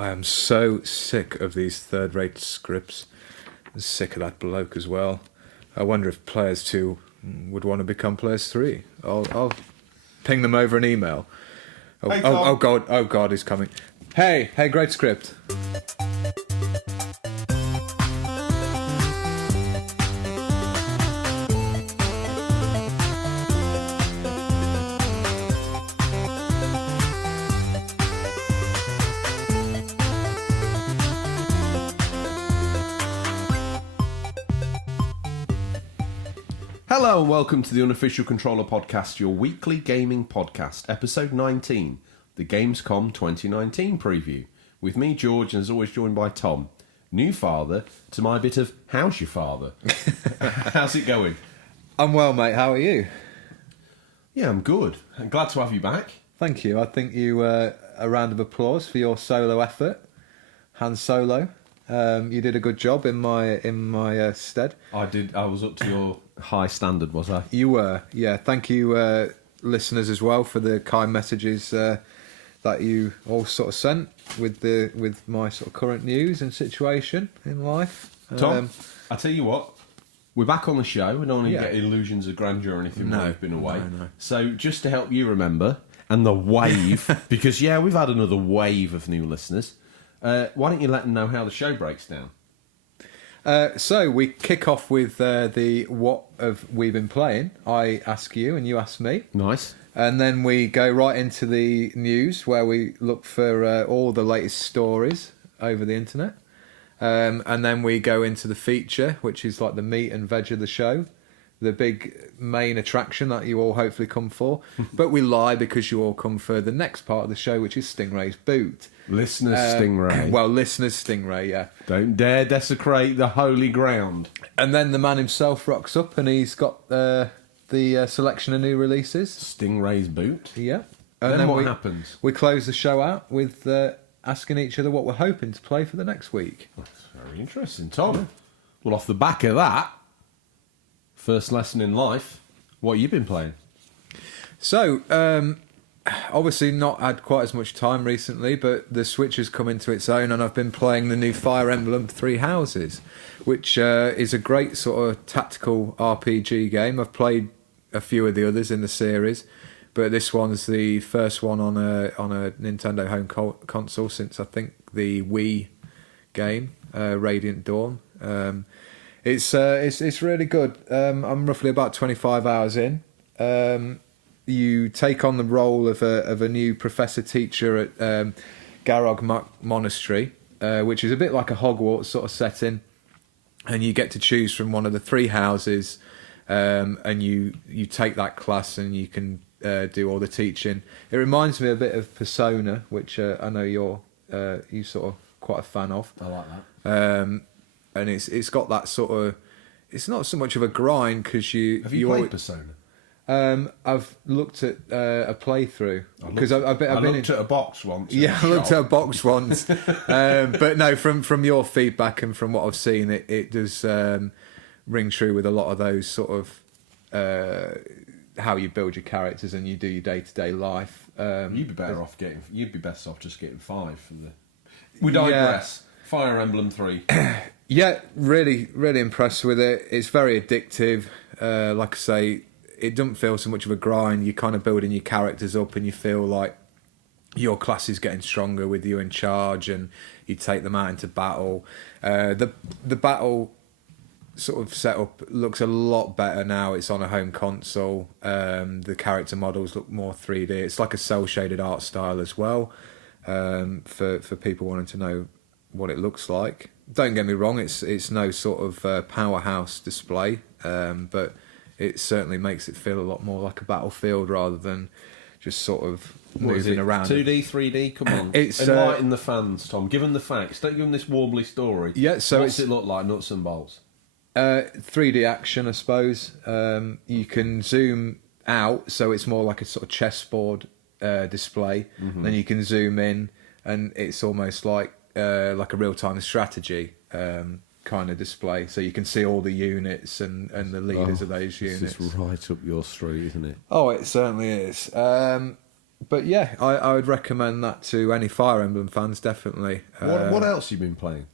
I am so sick of these third-rate scripts. I'm sick of that bloke as well. I wonder if Players 2 would want to become Players 3. I'll ping them over an email. Oh God, he's coming. Hey, great script. Hello and welcome to the Unofficial Controller Podcast, your weekly gaming podcast, episode 19, the Gamescom 2019 preview. With me, George, and as always joined by Tom, new father to my bit of how's your father? How's it going? I'm well, mate. How are you? Yeah, I'm good. I'm glad to have you back. Thank you. I think you a round of applause for your solo effort, Han Solo. You did a good job in my stead. I did. I was up to your high standard, was I? You were, yeah. Thank you, listeners, as well, for the kind messages that you all sort of sent with my sort of current news and situation in life. Tom, I tell you what, we're back on the show. We don't want to get illusions of grandeur or anything while we've been away. No. So just to help you remember, and the wave, because we've had another wave of new listeners. Why don't you let them know how the show breaks down? So we kick off with the what have we been playing. I ask you and you ask me. Nice. And then we go right into the news where we look for all the latest stories over the internet. And then we go into the feature, which is like the meat and veg of the show. The big main attraction that you all hopefully come for. But we lie because you all come for the next part of the show, which is Stingray's Boot. Listeners Stingray. Well, listeners Stingray, yeah. Don't dare desecrate the holy ground. And then the man himself rocks up and he's got the selection of new releases. Stingray's Boot? Yeah. And then what happens? We close the show out with asking each other what we're hoping to play for the next week. That's very interesting, Tom. Yeah. Well, off the back of that, first lesson in life, what have you been playing? So, obviously not had quite as much time recently, but the Switch has come into its own and I've been playing the new Fire Emblem Three Houses, which is a great sort of tactical RPG game. I've played a few of the others in the series, but this one's the first one on a Nintendo home console since I think the Wii game, Radiant Dawn. It's really good. I'm roughly about 25 hours in. You take on the role of a new professor teacher at Garog Monastery, which is a bit like a Hogwarts sort of setting, and you get to choose from one of the three houses, and you take that class and you can do all the teaching. It reminds me a bit of Persona, which I know you sort of quite a fan of. I like that. And it's got that sort of. It's not so much of a grind because you. Have you played Persona? I've looked at a playthrough because I've been looked at a box once. Yeah, I looked at a box once, but no, from your feedback and from what I've seen, it does ring true with a lot of those sort of how you build your characters and you do your day-to-day life. You'd be best off just getting 5 for the. We digress. Fire Emblem 3. Yeah, really, really impressed with it. It's very addictive. Like I say, it doesn't feel so much of a grind. You're kind of building your characters up and you feel like your class is getting stronger with you in charge and you take them out into battle. The battle sort of setup looks a lot better now. It's on a home console. The character models look more 3D. It's like a cel-shaded art style as well, for people wanting to know what it looks like. Don't get me wrong, it's no sort of powerhouse display, but it certainly makes it feel a lot more like a battlefield rather than just sort of moving around. 2D, 3D, come on. Enlighten the fans, Tom. Give them the facts. Don't give them this warbly story. Yeah, so what's it look like, nuts and bolts? 3D action, I suppose. You can zoom out, so it's more like a sort of chessboard display. Mm-hmm. Then you can zoom in, and it's almost like a real-time strategy kind of display, so you can see all the units and the leaders of those units. This is right up your street, isn't it? Oh, it certainly is. But yeah, I would recommend that to any Fire Emblem fans, definitely. What else have you been playing?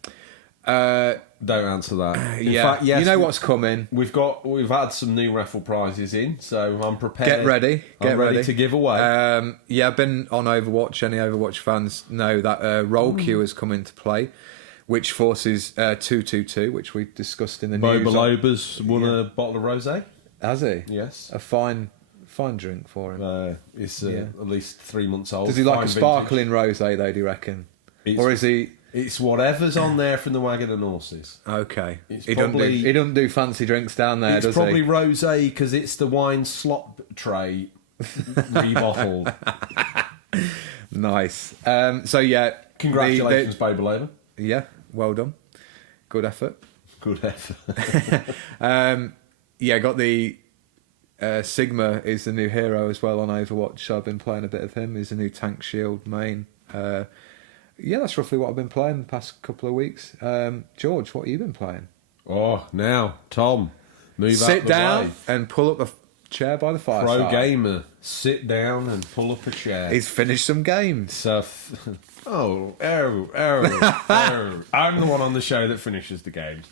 Don't answer that. In Yeah, fact, yes, you know what's coming. We've had some new raffle prizes in, so I'm prepared. Get ready. I'm ready to give away. Yeah, I've been on Overwatch. Any Overwatch fans know that roll queue has come into play, which forces 222, which we discussed in the news. Bobaloba's won a bottle of rosé. Has he? Yes. A fine drink for him. It's at least 3 months old. Does he like a sparkling rosé though, do you reckon? Or is he... It's whatever's on there from the Wagon and Horses. Okay. It's He probably... doesn't do fancy drinks down there, does he? It's probably rosé because it's the wine slop tray rebottled. Nice. So yeah... Congratulations, Bobaloba. Yeah, well done. Good effort. Good effort. Yeah, got the... Sigma is the new hero as well on Overwatch, so I've been playing a bit of him. He's a new tank shield main. Yeah, that's roughly what I've been playing the past couple of weeks. George, what have you been playing? Oh, now, Tom, move Sit out the down way. and pull up a chair by the fireside. Pro gamer, sit down and pull up a chair. He's finished some games. So, I'm the one on the show that finishes the games.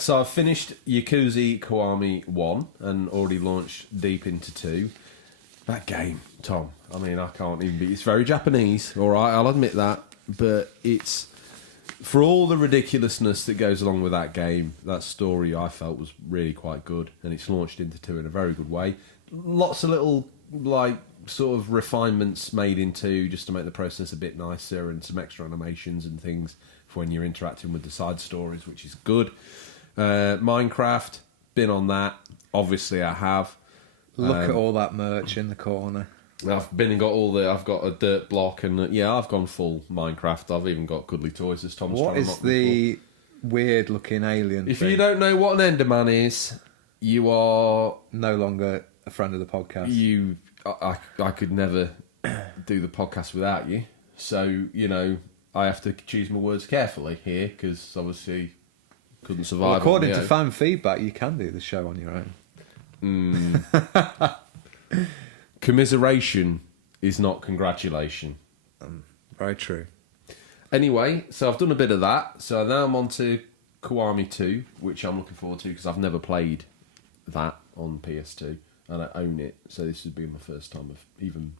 So I've finished Yakuza Kiwami 1 and already launched deep into 2. That game, Tom, I mean, I can't even be... It's very Japanese, all right, I'll admit that. But it's... For all the ridiculousness that goes along with that game, that story I felt was really quite good. And it's launched into 2 in a very good way. Lots of little, like, sort of refinements made into just to make the process a bit nicer and some extra animations and things for when you're interacting with the side stories, which is good. Minecraft, been on that. Obviously, I have. Look at all that merch in the corner. I've been and got I've got a dirt block, and yeah, I've gone full Minecraft. I've even got Cuddly Toys as Tom's What trying to is knock me the weird-looking alien If thing? you don't know what an Enderman is, you are No longer a friend of the podcast. I could never do the podcast without you. So, you know, I have to choose my words carefully here, because obviously couldn't survive. Well, according on my to fan feedback, you can do the show on your own. Commiseration is not congratulation. Very true. Anyway, so I've done a bit of that. So now I'm on to Kiwami 2, which I'm looking forward to because I've never played that on PS2 and I own it. So this would be my first time of even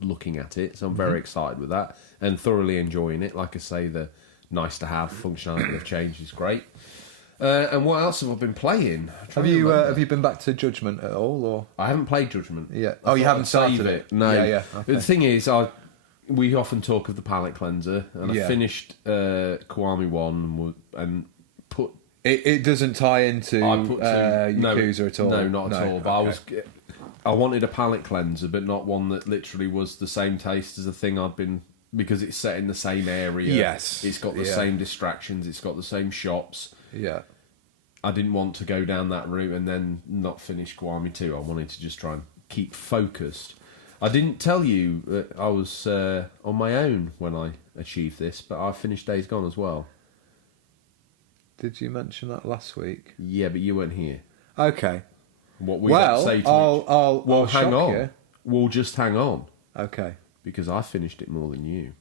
looking at it. So I'm very excited with that and thoroughly enjoying it. Like I say, the nice to have functionality of change is great. And what else have I been playing? Have you been back to Judgment at all, or I haven't played Judgment. Yeah. Oh, you haven't started it? No. Yeah. Okay. The thing is, we often talk of the palette cleanser, and I finished Kiwami 1 and put... It doesn't tie into Yakuza at all? No, not at all. But okay. I wanted a palette cleanser, but not one that literally was the same taste as the thing I'd been... Because it's set in the same area. Yes. It's got the same distractions. It's got the same shops. Yeah. I didn't want to go down that route and then not finish Kiwami 2. I wanted to just try and keep focused. I didn't tell you that I was on my own when I achieved this, but I finished Days Gone as well. Did you mention that last week? Yeah, but you weren't here. Okay. What we say to I'll hang shock on. you. We'll just hang on. Okay. Because I finished it more than you.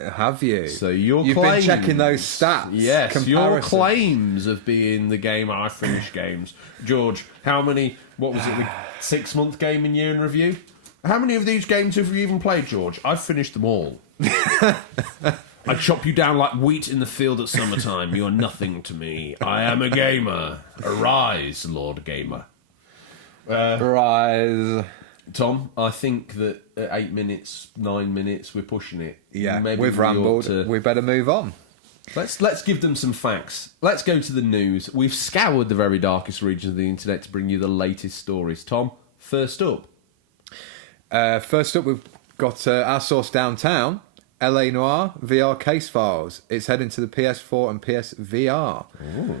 Have you? So you've been checking those stats. Yes, comparison. your claims of being the game I finished games. George, how many? What was it? The 6-month gaming year in review. How many of these games have you even played, George? I've finished them all. I chop you down like wheat in the field at summertime. You're nothing to me. I am a gamer. Arise, Lord Gamer. Rise. Tom, I think that at 8 minutes, 9 minutes, we're pushing it. Yeah, Maybe we've rambled. ought to- We better move on. Let's give them some facts. Let's go to the news. We've scoured the very darkest regions of the internet to bring you the latest stories. Tom, first up. First up, we've got our source downtown, LA Noire VR case files. It's heading to the PS4 and PSVR. Ooh.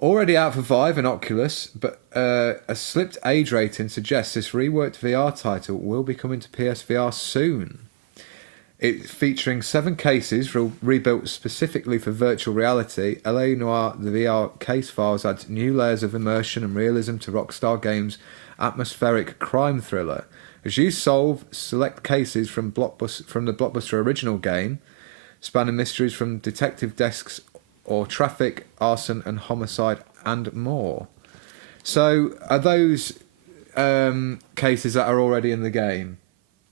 Already out for Vive and Oculus, but a slipped age rating suggests this reworked VR title will be coming to PSVR soon. It's featuring 7 cases rebuilt specifically for virtual reality. LA Noire, the VR case files, adds new layers of immersion and realism to Rockstar Games' atmospheric crime thriller, As you solve select cases from the Blockbuster original game, spanning mysteries from detective desks or traffic, arson and homicide and more. So are those cases that are already in the game?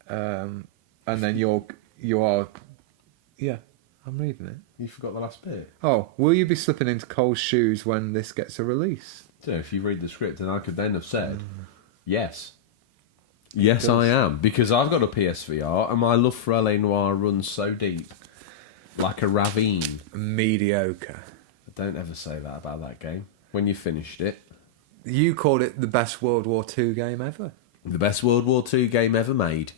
And then you are... Yeah, I'm reading it. You forgot the last bit. Oh, will you be slipping into Cole's shoes when this gets a release? So if you read the script, and I could then have said, yes. Yes, I am. Because I've got a PSVR, and my love for LA Noire runs so deep. Like a ravine. Mediocre. Don't ever say that about that game. When you finished it. You called it the best World War II game ever. The best World War II game ever made.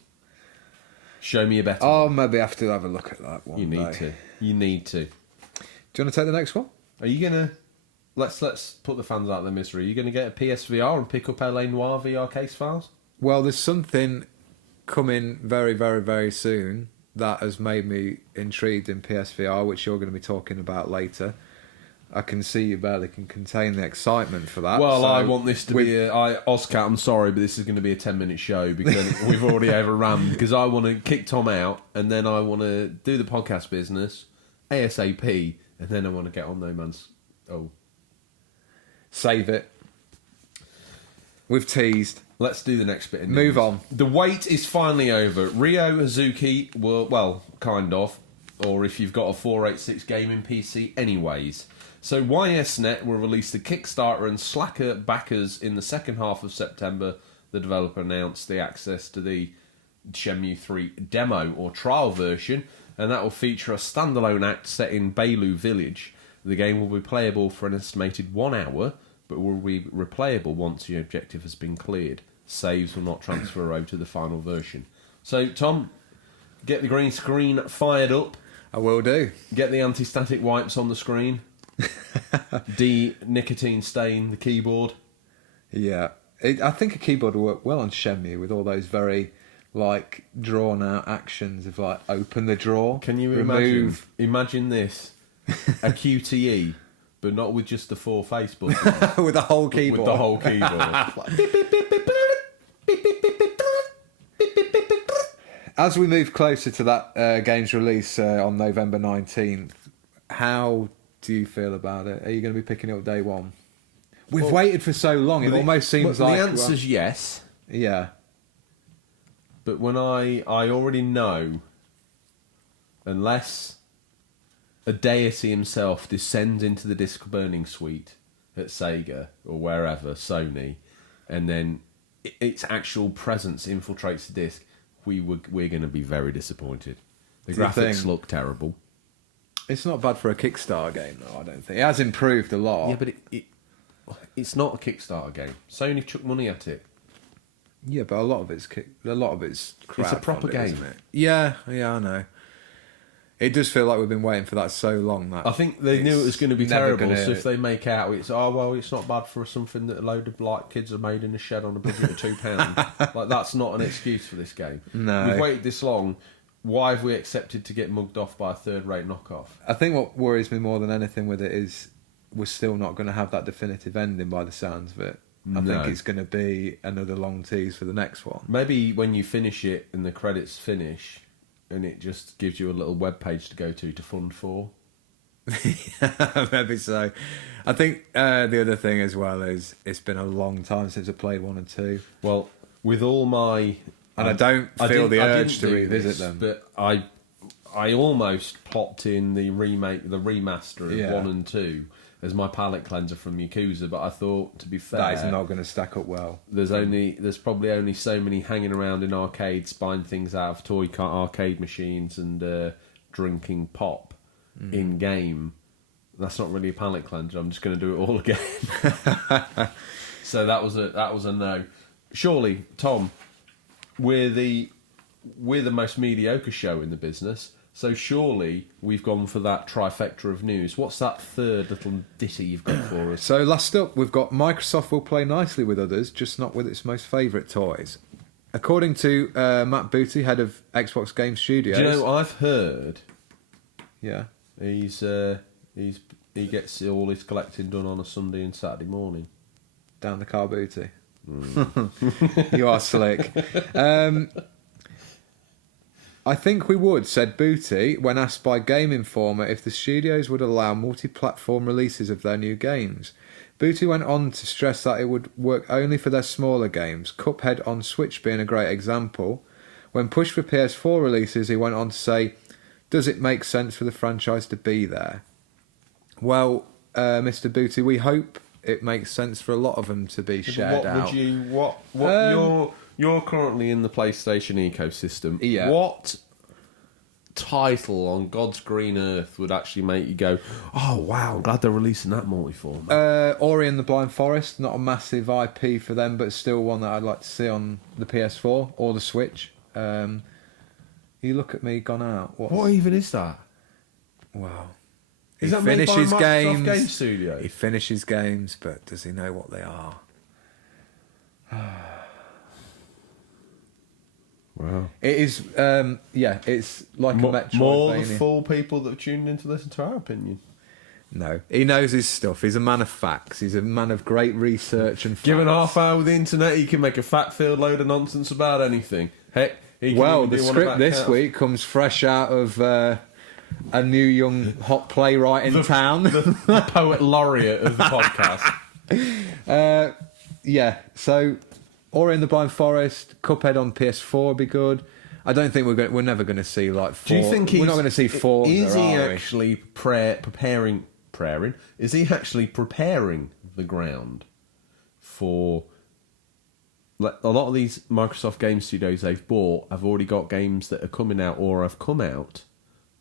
Show me a better Oh, one. maybe I have to have a look at that one. You need to. You need to. Do you want to take the next one? Are you going to... Let's put the fans out of their misery. Are you going to get a PSVR and pick up LA Noire VR case files? Well, there's something coming very, very, very soon that has made me intrigued in PSVR, which you're going to be talking about later. I can see you barely can contain the excitement for that. Well, so I want this to be Oscar, I'm sorry, but this is going to be a 10-minute show because we've already overrun. Because I want to kick Tom out, and then I want to do the podcast business ASAP, and then I want to get on No Man's... Oh. Save it. We've teased. Let's do the next bit. In Move news. on. The wait is finally over. Ryo Hazuki were, well, kind of, or if you've got a 486 gaming PC anyways. So YSNet will release the Kickstarter and Slacker backers in the second half of September. The developer announced the access to the Shenmue 3 demo or trial version, and that will feature a standalone act set in Bailu Village. The game will be playable for an estimated 1 hour, but will be replayable once the objective has been cleared. Saves will not transfer over to the final version. So, Tom, get the green screen fired up. I will do. Get the anti-static wipes on the screen. De-nicotine stain the keyboard. Yeah. I think a keyboard will work well on Shenmue with all those very, like, drawn-out actions of, like, open the drawer. Can you remove... imagine this? A QTE, but not with just the 4 face buttons. with the whole keyboard. With the whole keyboard. As we move closer to that game's release on November 19th, how do you feel about it? Are you going to be picking it up day one? We've waited for so long, it almost seems like... The answer's yes. Yeah. But when I already know, unless a deity himself descends into the disc burning suite at Sega or wherever, Sony, and then its actual presence infiltrates the disc, we're going to be very disappointed. The graphics look terrible. It's not bad for a Kickstarter game, though, I don't think. It has improved a lot. Yeah, but it's not a Kickstarter game. Sony chucked money at it. Yeah, but a lot of it's crap. It's a proper game. Isn't it? Yeah, I know. It does feel like we've been waiting for that so long. That I think they knew it was going to be never terrible. So if they make out it's it's not bad for something that a load of like kids have made in a shed on a budget of £2. Like that's not an excuse for this game. No, we've waited this long. Why have we accepted to get mugged off by a third-rate knockoff? I think what worries me more than anything with it is we're still not going to have that definitive ending by the sounds of it. I think it's going to be another long tease for the next one. Maybe when you finish it and the credits finish, and it just gives you a little web page to go to fund for. Maybe so. I think the other thing as well is it's been a long time since I played 1 and 2. Well, with all my... And I don't feel the urge to revisit them. But I almost plopped in the remaster of 1 and 2 as my palate cleanser from Yakuza, but I thought, to be fair, that is not going to stack up well. There's probably only so many hanging around in arcades, buying things out of toy arcade machines and drinking pop in game. That's not really a palate cleanser. I'm just going to do it all again. So that was a no. Surely, Tom, we're the most mediocre show in the business. So surely we've gone for that trifecta of news. What's that third little ditty you've got for us? So last up, we've got Microsoft will play nicely with others, just not with its most favourite toys. According to Matt Booty, head of Xbox Game Studios... Do you know, I've heard... Yeah. He gets all his collecting done on a Sunday and Saturday morning. Down the car Booty. You are slick. I think we would, said Booty, when asked by Game Informer if the studios would allow multi-platform releases of their new games. Booty went on to stress that it would work only for their smaller games, Cuphead on Switch being a great example. When pushed for PS4 releases, he went on to say, does it make sense for the franchise to be there? Well, Mr. Booty, we hope it makes sense for a lot of them to be shared out. You're currently in the PlayStation ecosystem. Yeah. What title on God's green earth would actually make you go, oh wow, I'm glad they're releasing that multi-format? Ori and the Blind Forest, not a massive IP for them, but still one that I'd like to see on the PS4 or the Switch. You look at me, gone out. What even is that? Wow. Is that made by Microsoft Game Studio? He finishes games, but does he know what they are? Wow. It is, it's like a Metroidvania. More the full people that have tuned in to listen to our opinion. No, he knows his stuff. He's a man of facts. He's a man of great research and facts. Given half hour with the internet, he can make a fact-filled load of nonsense about anything. Heck, the script this week comes fresh out of a new young hot playwright in town. The poet laureate of the podcast. So Ori and the Blind Forest, Cuphead on PS4 would be good. I don't think we're never going to see like four. Do you think we're not going to see four? Is he actually preparing? Is he actually preparing the ground for? Like, a lot of these Microsoft Game Studios they've bought have already got games that are coming out or have come out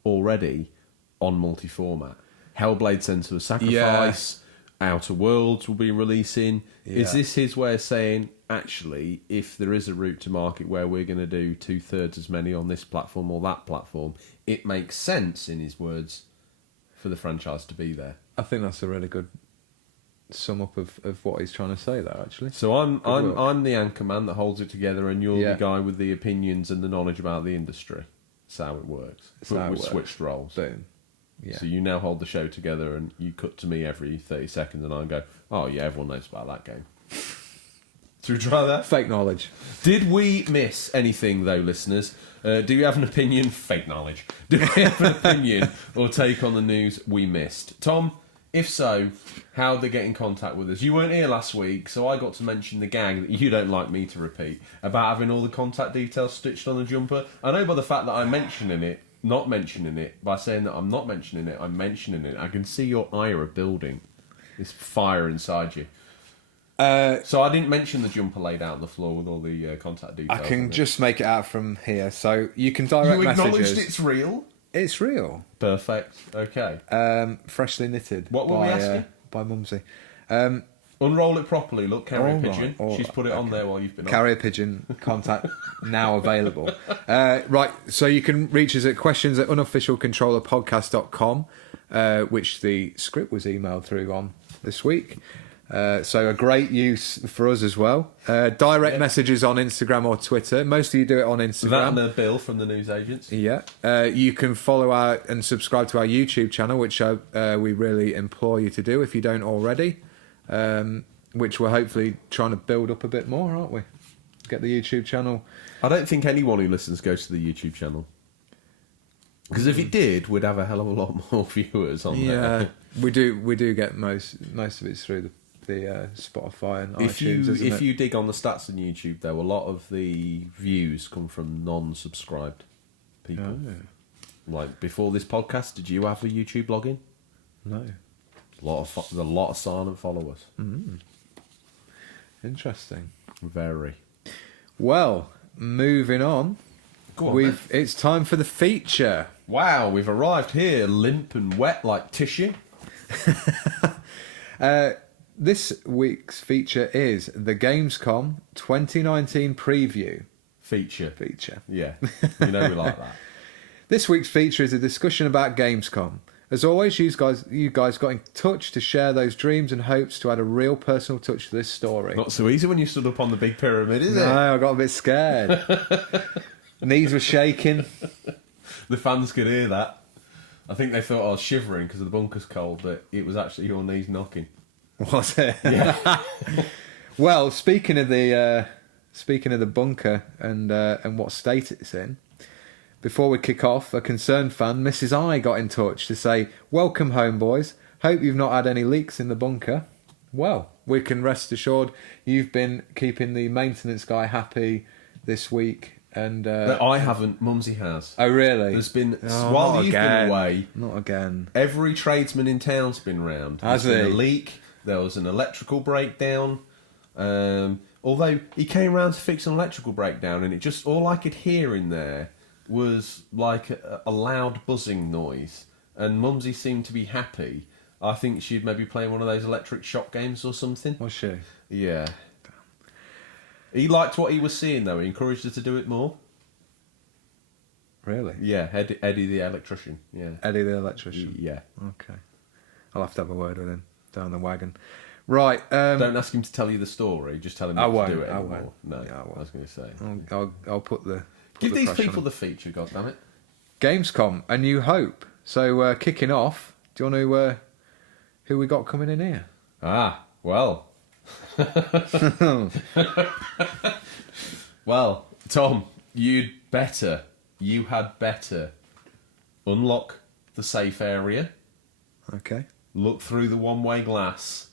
already on multi-format. Hellblade: Sense of Sacrifice, Outer Worlds will be releasing. Yeah. Is this his way of saying, actually, if there is a route to market where we're going to do 2/3 as many on this platform or that platform, it makes sense, in his words, for the franchise to be there? I think that's a really good sum up of what he's trying to say there, actually. So I'm the anchor man that holds it together, and you're the guy with the opinions and the knowledge about the industry. That's how it works. We've switched roles. Boom. Yeah. So you now hold the show together, and you cut to me every 30 seconds, and I go, oh yeah, everyone knows about that game. Should we try that? Fake knowledge. Did we miss anything, though, listeners? Do you have an opinion? Fake knowledge. Do we have an opinion or take on the news we missed? Tom, if so, how'd they get in contact with us? You weren't here last week, so I got to mention the gag that you don't like me to repeat about having all the contact details stitched on the jumper. I know by the fact that I'm not mentioning it, by saying that I'm not mentioning it, I'm mentioning it. I can see your ire building. This fire inside you. So I didn't mention the jumper laid out on the floor with all the contact details. I can just make it out from here. So you can direct messages. You acknowledged it's real? It's real. Perfect. Okay. Freshly knitted. What were we asking? By Mumsy. Unroll it properly. Look, carrier pigeon. Right, She's put it on there while you've been carrier pigeon contact now available. Right, so you can reach us at questions@unofficialcontrollerpodcast.com, which the script was emailed through on this week. So a great use for us as well. Direct messages on Instagram or Twitter. Most of you do it on Instagram. That and a bill from the newsagents. Yeah. You can follow and subscribe to our YouTube channel, which we really implore you to do if you don't already. Which we're hopefully trying to build up a bit more, aren't we? Get the YouTube channel. I don't think anyone who listens goes to the YouTube channel. Because if it did, we'd have a hell of a lot more viewers on there. Yeah, we do get most of it's through the Spotify and iTunes, isn't it? If you dig on the stats on YouTube, though, a lot of the views come from non-subscribed people. Oh. Like, before this podcast, did you have a YouTube login? No. A lot of silent followers. Mm. Interesting. Very. Well, moving on. Go on, it's time for the feature. Wow, we've arrived here limp and wet like tissue. This week's feature is the Gamescom 2019 preview. Feature. Yeah. You know we like that. This week's feature is a discussion about Gamescom. As always, you guys got in touch to share those dreams and hopes to add a real personal touch to this story. Not so easy when you stood up on the big pyramid, is it? No, I got a bit scared. Knees were shaking. The fans could hear that. I think they thought I was shivering because the bunker's cold, but it was actually your knees knocking. Was it? Yeah. Well, speaking of the bunker and what state it's in, before we kick off, a concerned fan, Mrs. I, got in touch to say, "Welcome home, boys. Hope you've not had any leaks in the bunker." Well, we can rest assured you've been keeping the maintenance guy happy this week. And No, I haven't. Mumsy has. oh, really? There's been while you've been away. Not again. Every tradesman in town's been round. Has There's been he? a leak. There was an electrical breakdown. Although he came round to fix an electrical breakdown, and it just all I could hear in there was like a loud buzzing noise. And Mumsy seemed to be happy. I think she'd maybe play one of those electric shock games or something. Was she? Yeah. He liked what he was seeing, though. He encouraged her to do it more. Really? Yeah, Eddie the electrician. Yeah. Eddie the electrician. Yeah. Okay. I'll have to have a word with him down the wagon. Right. Don't ask him to tell you the story. Just tell him not to do it I anymore. won't. No, Yeah, I won't. was going to say. I'll put the... Give these pressure people on the feature, goddammit. Gamescom, A New Hope. So, kicking off, do you want to... who we got coming in here? Ah, well. Well, Tom, you had better unlock the safe area, Okay. look through the one-way glass.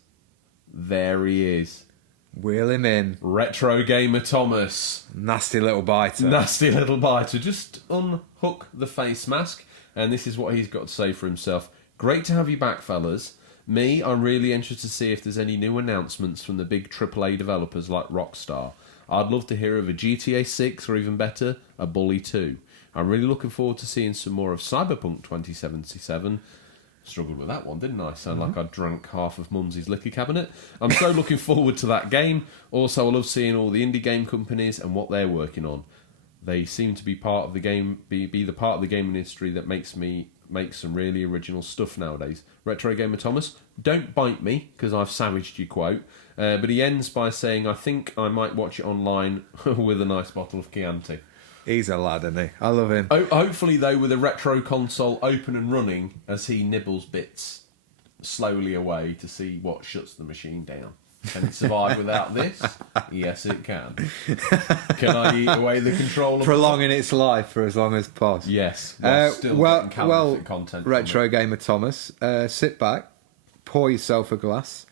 There he is. Wheel him in. Retro Gamer Thomas. Nasty little biter. Nasty little biter. Just unhook the face mask, and this is what he's got to say for himself. Great to have you back, fellas. Me, I'm really interested to see if there's any new announcements from the big AAA developers like Rockstar. I'd love to hear of a GTA 6 or even better, a Bully 2. I'm really looking forward to seeing some more of Cyberpunk 2077. Struggled with that one, didn't I? Sound like I drank half of Mumsy's liquor cabinet. I'm so looking forward to that game. Also, I love seeing all the indie game companies and what they're working on. They seem to be part of the game, be the part of the gaming industry that makes some really original stuff nowadays. Retro Gamer Thomas, don't bite me, because I've savaged your quote. But he ends by saying, I think I might watch it online with a nice bottle of Chianti. He's a lad, isn't he? I love him. Hopefully, though, with a retro console open and running as he nibbles bits slowly away to see what shuts the machine down. Can it survive without this? Yes, it can. Can I eat away the controller? Prolonging its life for as long as possible. Yes. Getting counterfeit content. Retro Gamer Thomas, sit back, pour yourself a glass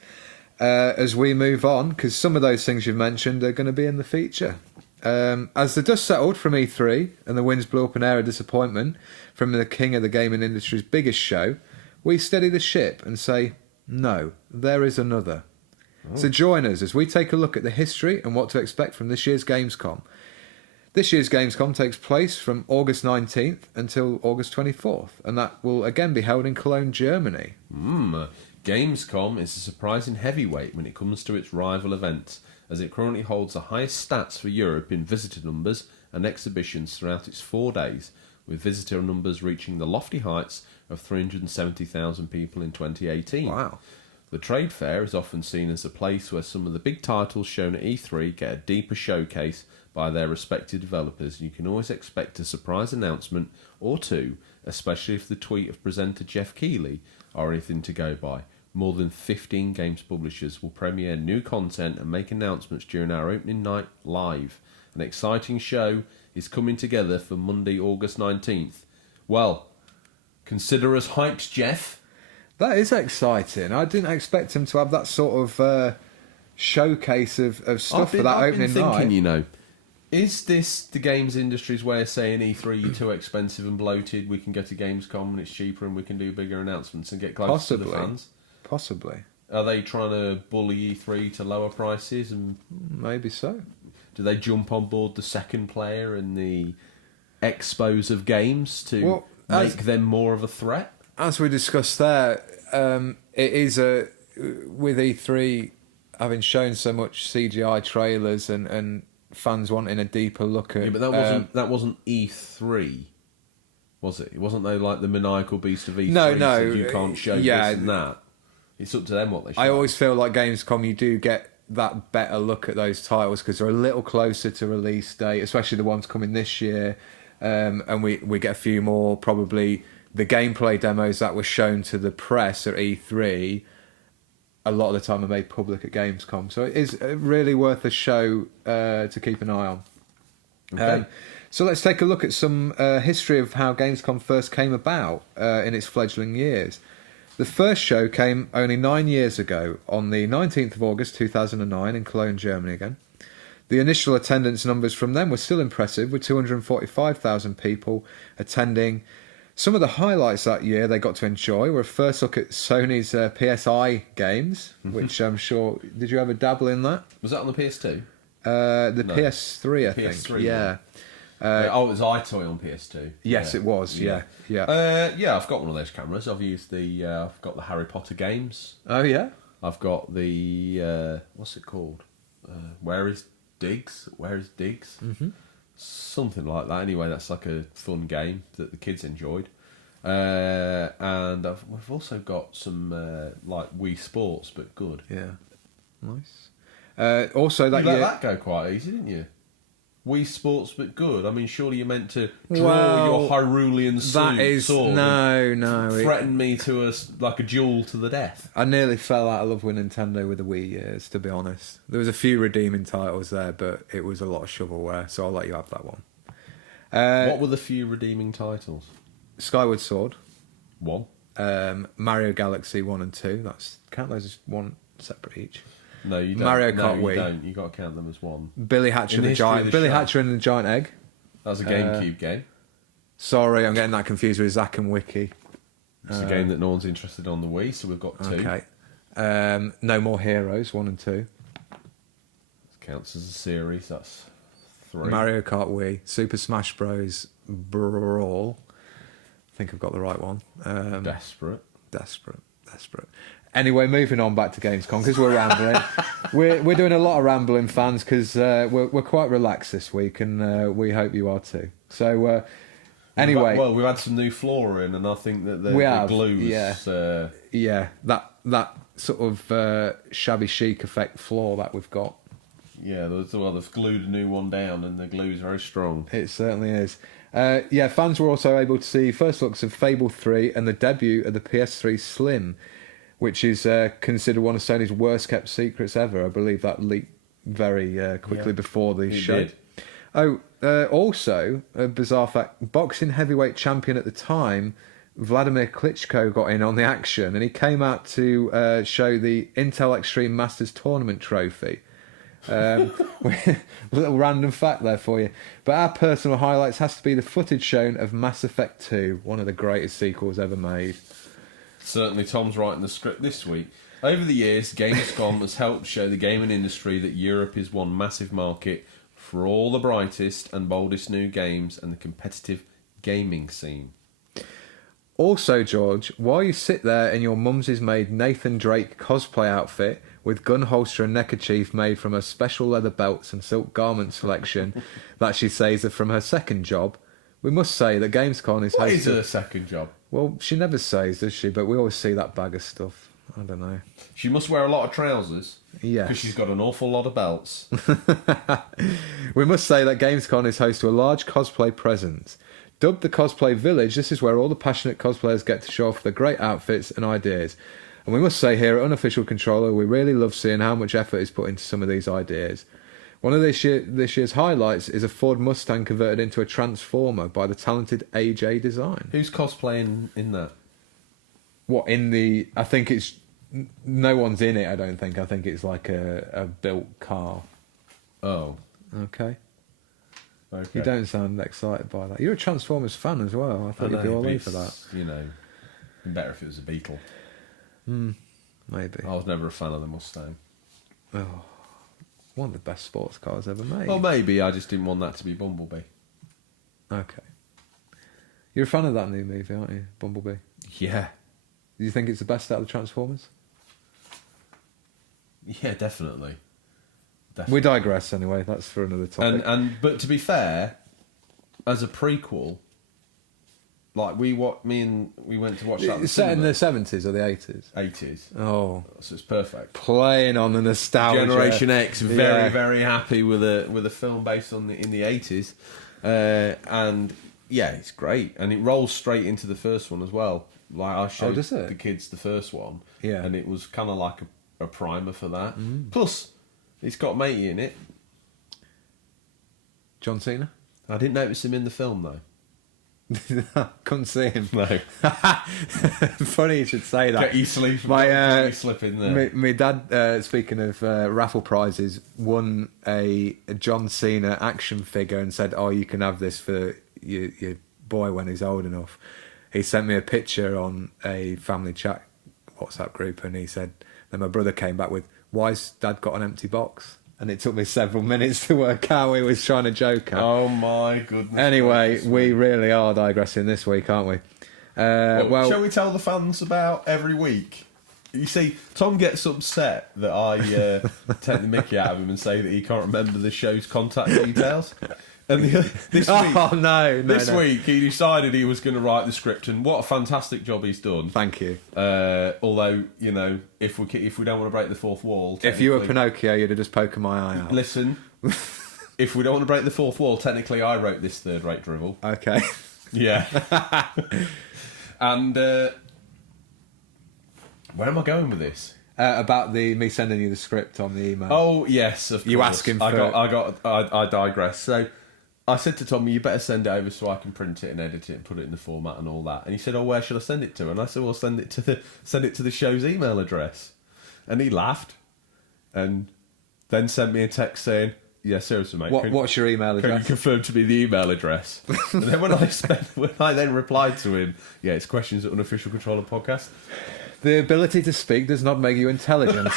as we move on, because some of those things you've mentioned are going to be in the feature. As the dust settled from E3 and the winds blew up an air of disappointment from the king of the gaming industry's biggest show, we steady the ship and say, no, there is another. So join us as we take a look at the history and what to expect from this year's Gamescom. This year's Gamescom takes place from August 19th until August 24th, and that will again be held in Cologne, Germany. Gamescom is a surprising heavyweight when it comes to its rival events, as it currently holds the highest stats for Europe in visitor numbers and exhibitions throughout its 4 days, with visitor numbers reaching the lofty heights of 370,000 people in 2018. Wow. The trade fair is often seen as a place where some of the big titles shown at E3 get a deeper showcase by their respective developers, and you can always expect a surprise announcement or two, especially if the tweet of presenter Jeff Keighley are anything to go by. More than 15 games publishers will premiere new content and make announcements during our opening night live. An exciting show is coming together for Monday, August 19th. Well, consider us hyped, Jeff. That is exciting. I didn't expect him to have that sort of showcase of stuff for that opening night. You know, is this the games industry's way of saying E3, you're too expensive and bloated, we can go to Gamescom and it's cheaper and we can do bigger announcements and get closer to the fans? Possibly. Are they trying to bully E3 to lower prices? And maybe so. Do they jump on board the second player and the expos of games to make them more of a threat? As we discussed there, it is with E3 having shown so much CGI trailers and fans wanting a deeper look at. Yeah, but that wasn't E3, was it? It wasn't they like the maniacal beast of E3. No, you can't show this and that. It's up to them what they show. I always feel like Gamescom, you do get that better look at those titles because they're a little closer to release date, especially the ones coming this year, and we get a few more probably. The gameplay demos that were shown to the press at E3 a lot of the time are made public at Gamescom. So it is really worth a show to keep an eye on. Okay. So let's take a look at some history of how Gamescom first came about in its fledgling years. The first show came only 9 years ago, on the 19th of August 2009 in Cologne, Germany again. The initial attendance numbers from them were still impressive, with 245,000 people attending. Some of the highlights that year they got to enjoy were a first look at Sony's PSI games, which I'm sure... Did you ever dabble in that? Was that on the PS2? The No. PS3, I think. PS3 Yeah. it was iToy on PS2. Yes, it was. Yeah. Yeah, I've got one of those cameras. I've used I've got the Harry Potter games. Oh, yeah? I've got the what's it called? Where is Diggs? Mm-hmm. Something like that. Anyway, that's like a fun game that the kids enjoyed. And we've also got some like Wii Sports, but good. Yeah. Nice. Also, that You let year... that go quite easy, didn't you? Wii Sports, but good. I mean, surely you're meant to draw Well, your Hyrulean sword. No. Threaten me to like a duel to the death. I nearly fell out of love with Nintendo with the Wii years, to be honest. There was a few redeeming titles there, but it was a lot of shovelware, so I'll let you have that one. What were the few redeeming titles? Skyward Sword, One. Mario Galaxy 1 and 2. Count those as one separate each. No, you don't. Mario no, Kart you Wii. don't. You got to count them as one. Billy Hatcher In and the the history of Giant. the Billy show. Hatcher and the Giant Egg. That was a GameCube game. Sorry, I'm getting that confused with Zack and Wiki. It's a game that no one's interested on the Wii, so we've got two. Okay. No More Heroes 1 and 2. Counts as a series. That's 3. Mario Kart Wii, Super Smash Bros. Brawl. I think I've got the right one. Desperate. Anyway, moving on back to Gamescom because we're rambling. we're doing a lot of rambling, fans, because we're quite relaxed this week, and we hope you are too. So anyway, We've had some new flora in, and I think that the glues. Yeah, that sort of shabby chic effect floor that we've got. Yeah, they've glued a new one down, and the glue's very strong. It certainly is. Fans were also able to see first looks of Fable 3 and the debut of the PS3 Slim, which is considered one of Sony's worst kept secrets ever. I believe that leaked very quickly before the show. Did. Also, a bizarre fact, boxing heavyweight champion at the time, Vladimir Klitschko, got in on the action, and he came out to show the Intel Extreme Masters Tournament trophy. A little random fact there for you. But our personal highlights has to be the footage shown of Mass Effect 2, one of the greatest sequels ever made. Certainly, Tom's writing the script this week. Over the years, Gamescom has helped show the gaming industry that Europe is one massive market for all the brightest and boldest new games and the competitive gaming scene. Also, George, while you sit there in your mum's made Nathan Drake cosplay outfit with gun holster and neckerchief made from her special leather belts and silk garment selection that she says are from her second job, we must say that Gamescom is What hosted... is her second job? Well, she never says, does she? But we always see that bag of stuff. I don't know. She must wear a lot of trousers. Yes. Because she's got an awful lot of belts. We must say that Gamescom is host to a large cosplay presence. Dubbed the Cosplay Village, this is where all the passionate cosplayers get to show off their great outfits and ideas. And we must say here at Unofficial Controller, we really love seeing how much effort is put into some of these ideas. One of this year's highlights is a Ford Mustang converted into a Transformer by the talented AJ Design. Who's cosplaying in that? What, in the... I think it's... No one's in it, I don't think. I think it's like a built car. Oh. Okay. Okay. You don't sound excited by that. You're a Transformers fan as well. I thought you'd be all in for that. You know, better if it was a Beetle. Maybe. I was never a fan of the Mustang. Oh, one of the best sports cars ever made. Well, maybe I just didn't want that to be Bumblebee. Okay. You're a fan of that new movie, aren't you? Bumblebee. Yeah. Do you think it's the best out of the Transformers? Yeah, definitely. We digress anyway. That's for another topic. But to be fair, as a prequel, like we went to watch that. It's set in the 70s or the 80s? 80s. Oh, So it's perfect. playing on the nostalgia. Generation X, very Yeah. very happy with a film based on in the 80s, and yeah, it's great, and it rolls straight into the first one as well. Like I showed does it? the kids the first one, Yeah. and it was kind of like a primer for that. Plus, it's got matey in it. John Cena? I didn't notice him in the film though. Couldn't see him. No. Funny you should say that. Get your sleeve. Slip in there. My dad, speaking of raffle prizes, won a John Cena action figure and said, "Oh, you can have this for your boy when he's old enough." He sent me a picture on a family chat WhatsApp group, and he said, then my brother came back with, "Why's Dad got an empty box?" And it took me several minutes to work out he was trying to joke at. Oh my goodness. Anyway, we really are digressing this week, aren't we? Well, shall we tell the fans about every week? You see, Tom gets upset that I take the mickey out of him and say that he can't remember the show's contact details. And this week, this week he decided he was going to write the script, and what a fantastic job he's done. Thank you. Although, you know, if we don't want to break the fourth wall, if you were Pinocchio, you'd have just poken my eye out. Listen, if we don't want to break the fourth wall, technically I wrote this third-rate drivel. Okay. Yeah. And where am I going with this? About me sending you the script on the email. Oh yes, of course. You asking for I digress. So I said to Tommy, "You better send it over so I can print it and edit it and put it in the format and all that." And he said, "Oh, where should I send it to?" And I said, "Well, send it to the show's email address." And he laughed, and then sent me a text saying, "Yeah, seriously, mate. What's your email address? Can you confirm to me the email address?" And then when I then replied to him, "Yeah, it's questions at Unofficial Controller Podcast." The ability to speak does not make you intelligent.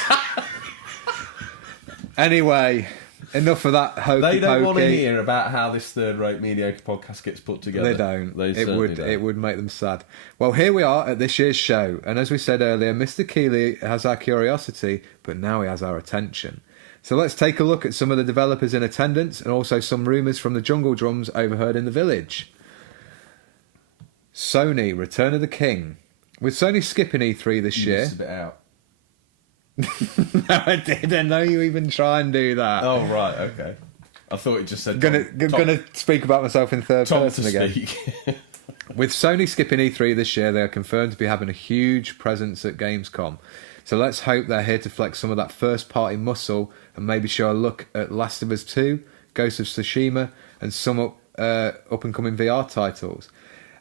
Anyway, enough of that hokey pokey. They don't want to hear about how this third-rate mediocre podcast gets put together. They don't. Don't. It would make them sad. Well, here we are at this year's show, and as we said earlier, Mr. Keeley has our curiosity, but now he has our attention. So let's take a look at some of the developers in attendance, and also some rumours from the jungle drums overheard in the village. Sony, Return of the King. With Sony skipping E3 this year... You missed a bit out. No, I didn't know you even try and do that. Oh, right, okay. I thought it just said... Gonna speak about myself in third person again. Speak. With Sony skipping E3 this year, they are confirmed to be having a huge presence at Gamescom. So let's hope they're here to flex some of that first-party muscle and maybe show a look at Last of Us 2, Ghost of Tsushima, and some up-and-coming VR titles.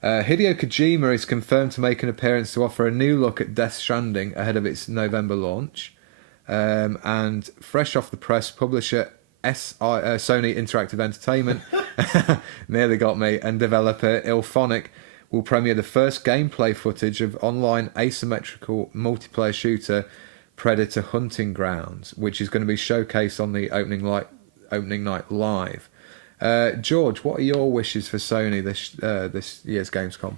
Hideo Kojima is confirmed to make an appearance to offer a new look at Death Stranding ahead of its November launch. And fresh off the press, publisher Sony Interactive Entertainment, nearly got me, and developer Ilphonic will premiere the first gameplay footage of online asymmetrical multiplayer shooter Predator Hunting Grounds, which is going to be showcased on the opening night live. George, what are your wishes for Sony this year's Gamescom?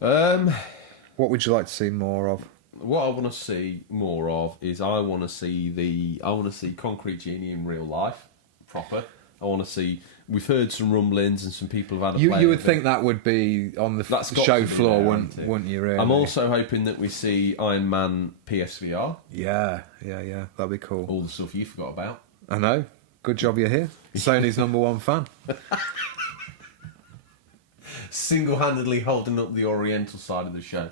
What would you like to see more of? What I want to see more of is I want to see Concrete Genie in real life, proper. I want to see. We've heard some rumblings and some people have had a play. You would think that would be on the show floor, wouldn't you? Really? I'm also hoping that we see Iron Man PSVR. Yeah, that'd be cool. All the stuff you forgot about. I know. Good job you're here. Sony's #1 fan. Single-handedly holding up the Oriental side of the show.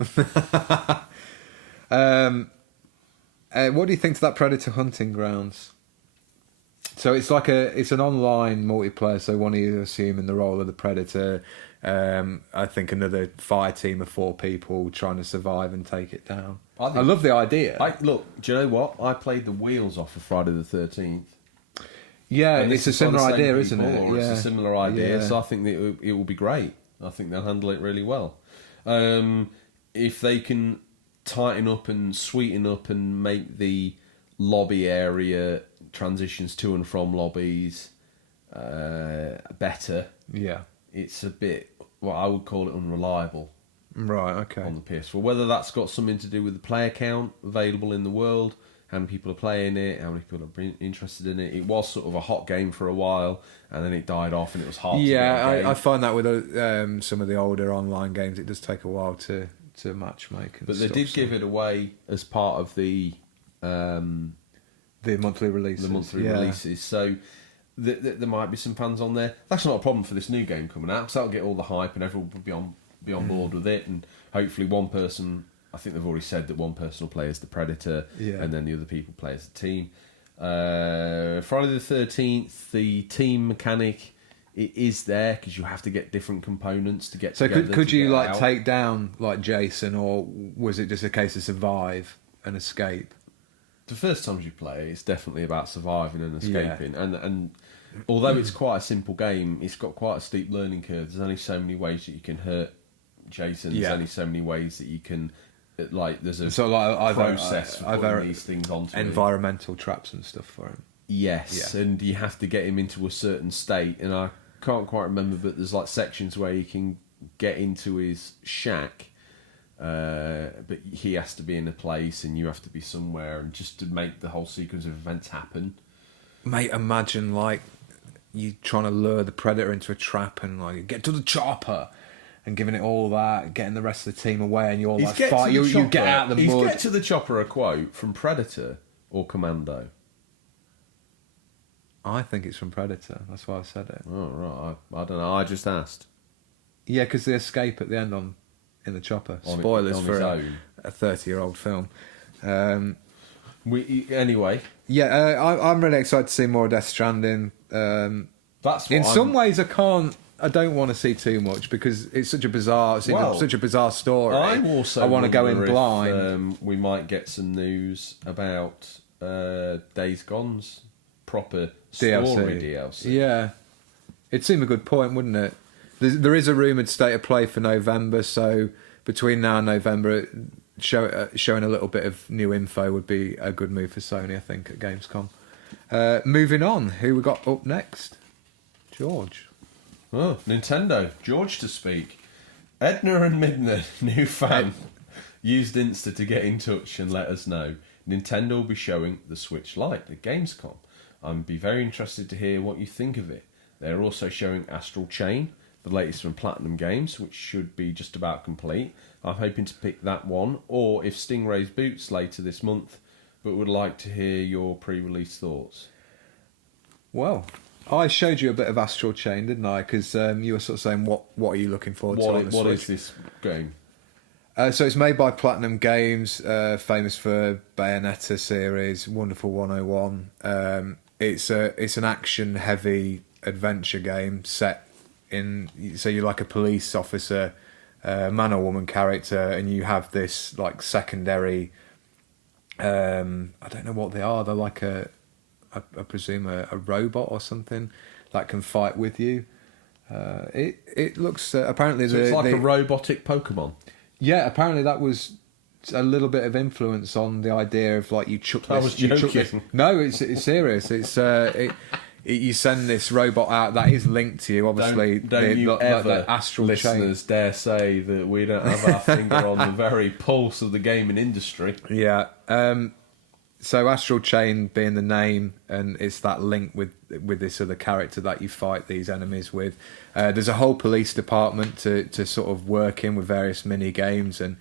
What do you think to that Predator Hunting Grounds? So it's an online multiplayer. So one of you assuming the role of the Predator. I think another fire team of 4 people trying to survive and take it down. I love the idea. Look, do you know what? I played the wheels off of Friday the 13th. Yeah, it's a similar idea, isn't it? Yeah. It's a similar idea, yeah. So I think that it will be great. I think they'll handle it really well. If they can tighten up and sweeten up and make the lobby area transitions to and from lobbies better, it's a bit what I would call it unreliable. Right, okay. On the PS4. Whether that's got something to do with the player count available in the world, how many people are playing it, how many people are interested in it. It was sort of a hot game for a while, and then it died off, and it was hard to get a game. I find that with some of the older online games, it does take a while to matchmake. But they did give it away as part of the monthly releases. Releases. So there might be some fans on there. That's not a problem for this new game coming out, because that'll get all the hype, and everyone will be on board with it, and hopefully one person I think they've already said that one person will play as the Predator, Yeah. and then the other people play as the team. Friday the 13th, the team mechanic, it is there because you have to get different components to get. So together could to you get like out. take down like Jason, or was it just a case of survive and escape? The first times you play, it's definitely about surviving and Yeah. escaping, and although it's quite a simple game, it's got quite a steep learning curve. There's only so many ways that you can hurt Jason. There's Yeah. only so many ways that you can, like, there's a So like process for either putting these things onto it. environmental traps and stuff for him. Yes, Yeah. and you have to get him into a certain state, and I can't quite remember, but there's like sections where you can get into his shack, but he has to be in a place and you have to be somewhere, and just to make the whole sequence of events happen. Mate, imagine like you trying to lure the Predator into a trap and like get to the chopper and giving it all that, getting the rest of the team away, and you all like fight. You get out of the mud. Get to the chopper a quote from Predator or Commando? I think it's from Predator. That's why I said it. Oh, right. I don't know. I just asked. Yeah, because they escape at the end in the chopper. On Spoilers his for own. a 30-year-old film. Anyway, Yeah, I'm really excited to see more Death Stranding. that's what In some ways, I don't want to see too much because it's such a bizarre, such a bizarre story. I also want to go in wonder if, blind. we might get some news about Days Gone's proper story DLC. Yeah, it'd seem a good point, wouldn't it? There is a rumoured state of play for November, so between now and November, showing a little bit of new info would be a good move for Sony, I think, at Gamescom. Moving on, who we got up next? George. Oh, Nintendo. George to speak. Edna and Midna, new fan, used Insta to get in touch and let us know Nintendo will be showing the Switch Lite at Gamescom. I'd be very interested to hear what you think of it. They're also showing Astral Chain, the latest from Platinum Games, which should be just about complete. I'm hoping to pick that one, or if Stingray's boots later this month, but would like to hear your pre-release thoughts. Well, I showed you a bit of Astral Chain, didn't I? Because you were sort of saying, what are you looking forward to on the What Switch? is this game? So it's made by Platinum Games, famous for Bayonetta series, Wonderful 101. It's an action-heavy adventure game set in. So you're like a police officer, man or woman character, and you have this like secondary. I don't know what they are. They're like I presume a robot or something that can fight with you. It looks apparently So it's like a robotic Pokemon. Yeah, apparently that was a little bit of influence on the idea of like you chuck I this. was You chuck joking. this. No, it's serious. It's you send this robot out that is linked to you. Obviously, Don't you ever, the Astral Chain. listeners, dare say that we don't have our finger on the very pulse of the gaming industry. Yeah. So Astral Chain being the name, and it's that link with this other character that you fight these enemies with. There's a whole police department to sort of work in with various mini games and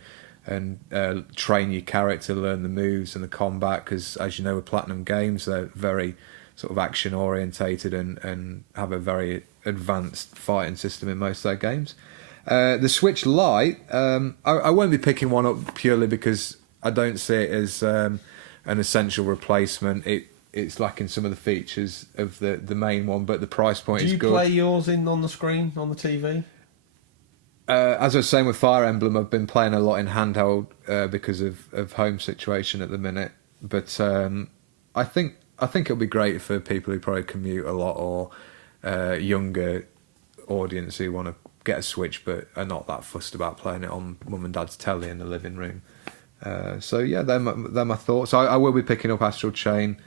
train your character, learn the moves and the combat. Because as you know, with Platinum Games, they're very sort of action orientated and have a very advanced fighting system in most of their games. The Switch Lite, I won't be picking one up purely because I don't see it as an essential replacement. It's lacking some of the features of the main one, but the price point is good. Do you play yours on the screen, on the TV? As I was saying with Fire Emblem, I've been playing a lot in handheld because of home situation at the minute. But I think it'll be great for people who probably commute a lot or younger audience who want to get a Switch but are not that fussed about playing it on mum and dad's telly in the living room. So yeah, they're my thoughts. I will be picking up Astral Chain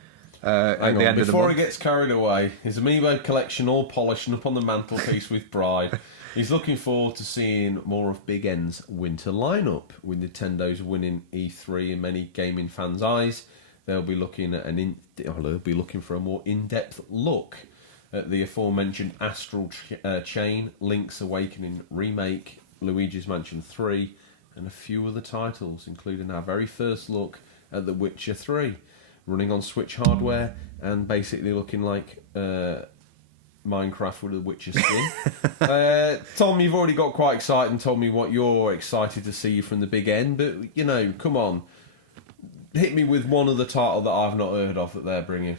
at the end of the month. Before he gets carried away, his amiibo collection all polished and up on the mantelpiece with pride. He's looking forward to seeing more of Big N's winter lineup. With Nintendo's winning E3 in many gaming fans' eyes, they'll be looking for a more in-depth look at the aforementioned Astral Chain, Link's Awakening remake, Luigi's Mansion 3, and a few other titles, including our very first look at The Witcher 3, running on Switch hardware and basically looking like Minecraft with a Witcher skin. Tom, you've already got quite excited and told me what you're excited to see from the big end, but, you know, come on. Hit me with one other title that I've not heard of that they're bringing.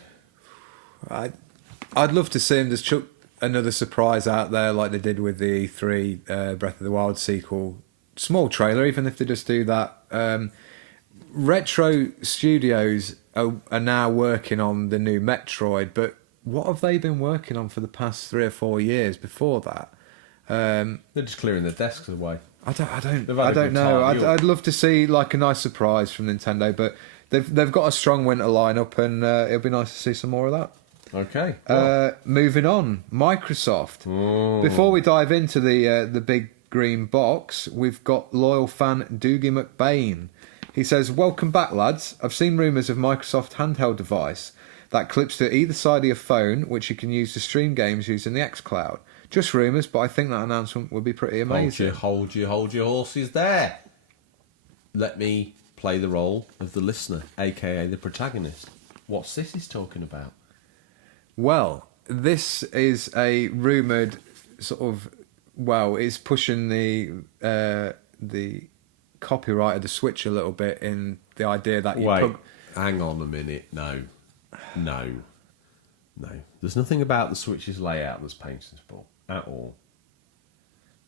I'd love to see them just chuck another surprise out there like they did with the E3 Breath of the Wild sequel. Small trailer, even if they just do that. Retro Studios are now working on the new Metroid, but what have they been working on for the past 3 or 4 years before that? They're just clearing their desks away. I don't know. I'd love to see like a nice surprise from Nintendo, but they've got a strong winter lineup, and it'll be nice to see some more of that. Okay. Moving on, Microsoft. Oh. Before we dive into the big green box, we've got loyal fan Doogie McBain. He says, "Welcome back, lads. I've seen rumours of Microsoft handheld device that clips to either side of your phone, which you can use to stream games using the xCloud. Just rumours, but I think that announcement would be pretty amazing." Hold your horses there. Let me play the role of the listener, aka the protagonist. What's this he's talking about? Well, this is a rumoured sort of... Well, it's pushing the copyright of the Switch a little bit in the idea that you... Wait, hang on a minute. No. There's nothing about the Switch's layout that's painful at all.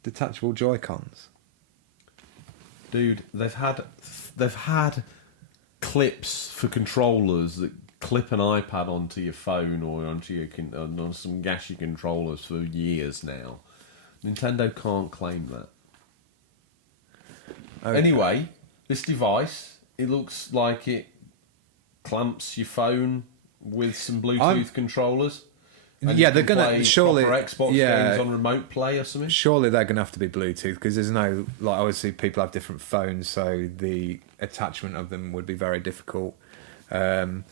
Detachable Joy-Cons. Dude, they've had clips for controllers that clip an iPad onto your phone or onto on some gashy controllers for years now. Nintendo can't claim that. Okay. Anyway, this device, it looks like it clamps your phone with some Bluetooth controllers. And yeah, you they're can gonna play surely proper Xbox yeah, games on remote play or something. Surely they're gonna have to be Bluetooth, because there's no, like, obviously people have different phones, so the attachment of them would be very difficult. Is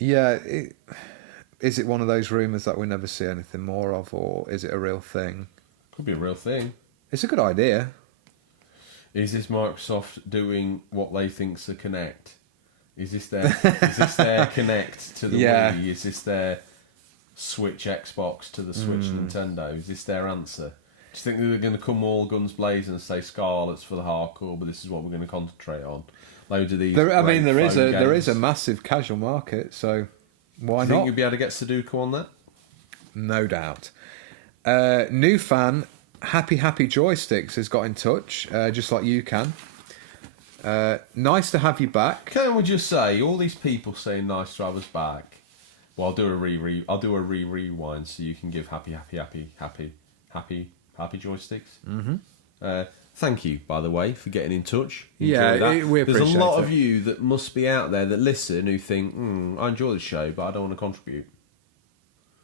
it one of those rumours that we never see anything more of, or is it a real thing? Could be a real thing. It's a good idea. Is this Microsoft doing what they think's a Kinect? Is this their Kinect to the Wii? Is this their Switch Xbox to the Switch Nintendo? Is this their answer? Do you think they're going to come all guns blazing and say Scarlet's for the hardcore, but this is what we're going to concentrate on? Loads of these. There is a massive casual market, so why not? Do you think you'll be able to get Sudoku on that? No doubt. New fan Happy Joysticks has got in touch, just like you can. Nice to have you back. Can we just say all these people saying nice to have us back? Well, I'll do a rewind so you can give happy joysticks. Mm-hmm. Thank you, by the way, for getting in touch. We appreciate it. There's a lot of you that must be out there that listen who think, I enjoy the show, but I don't want to contribute.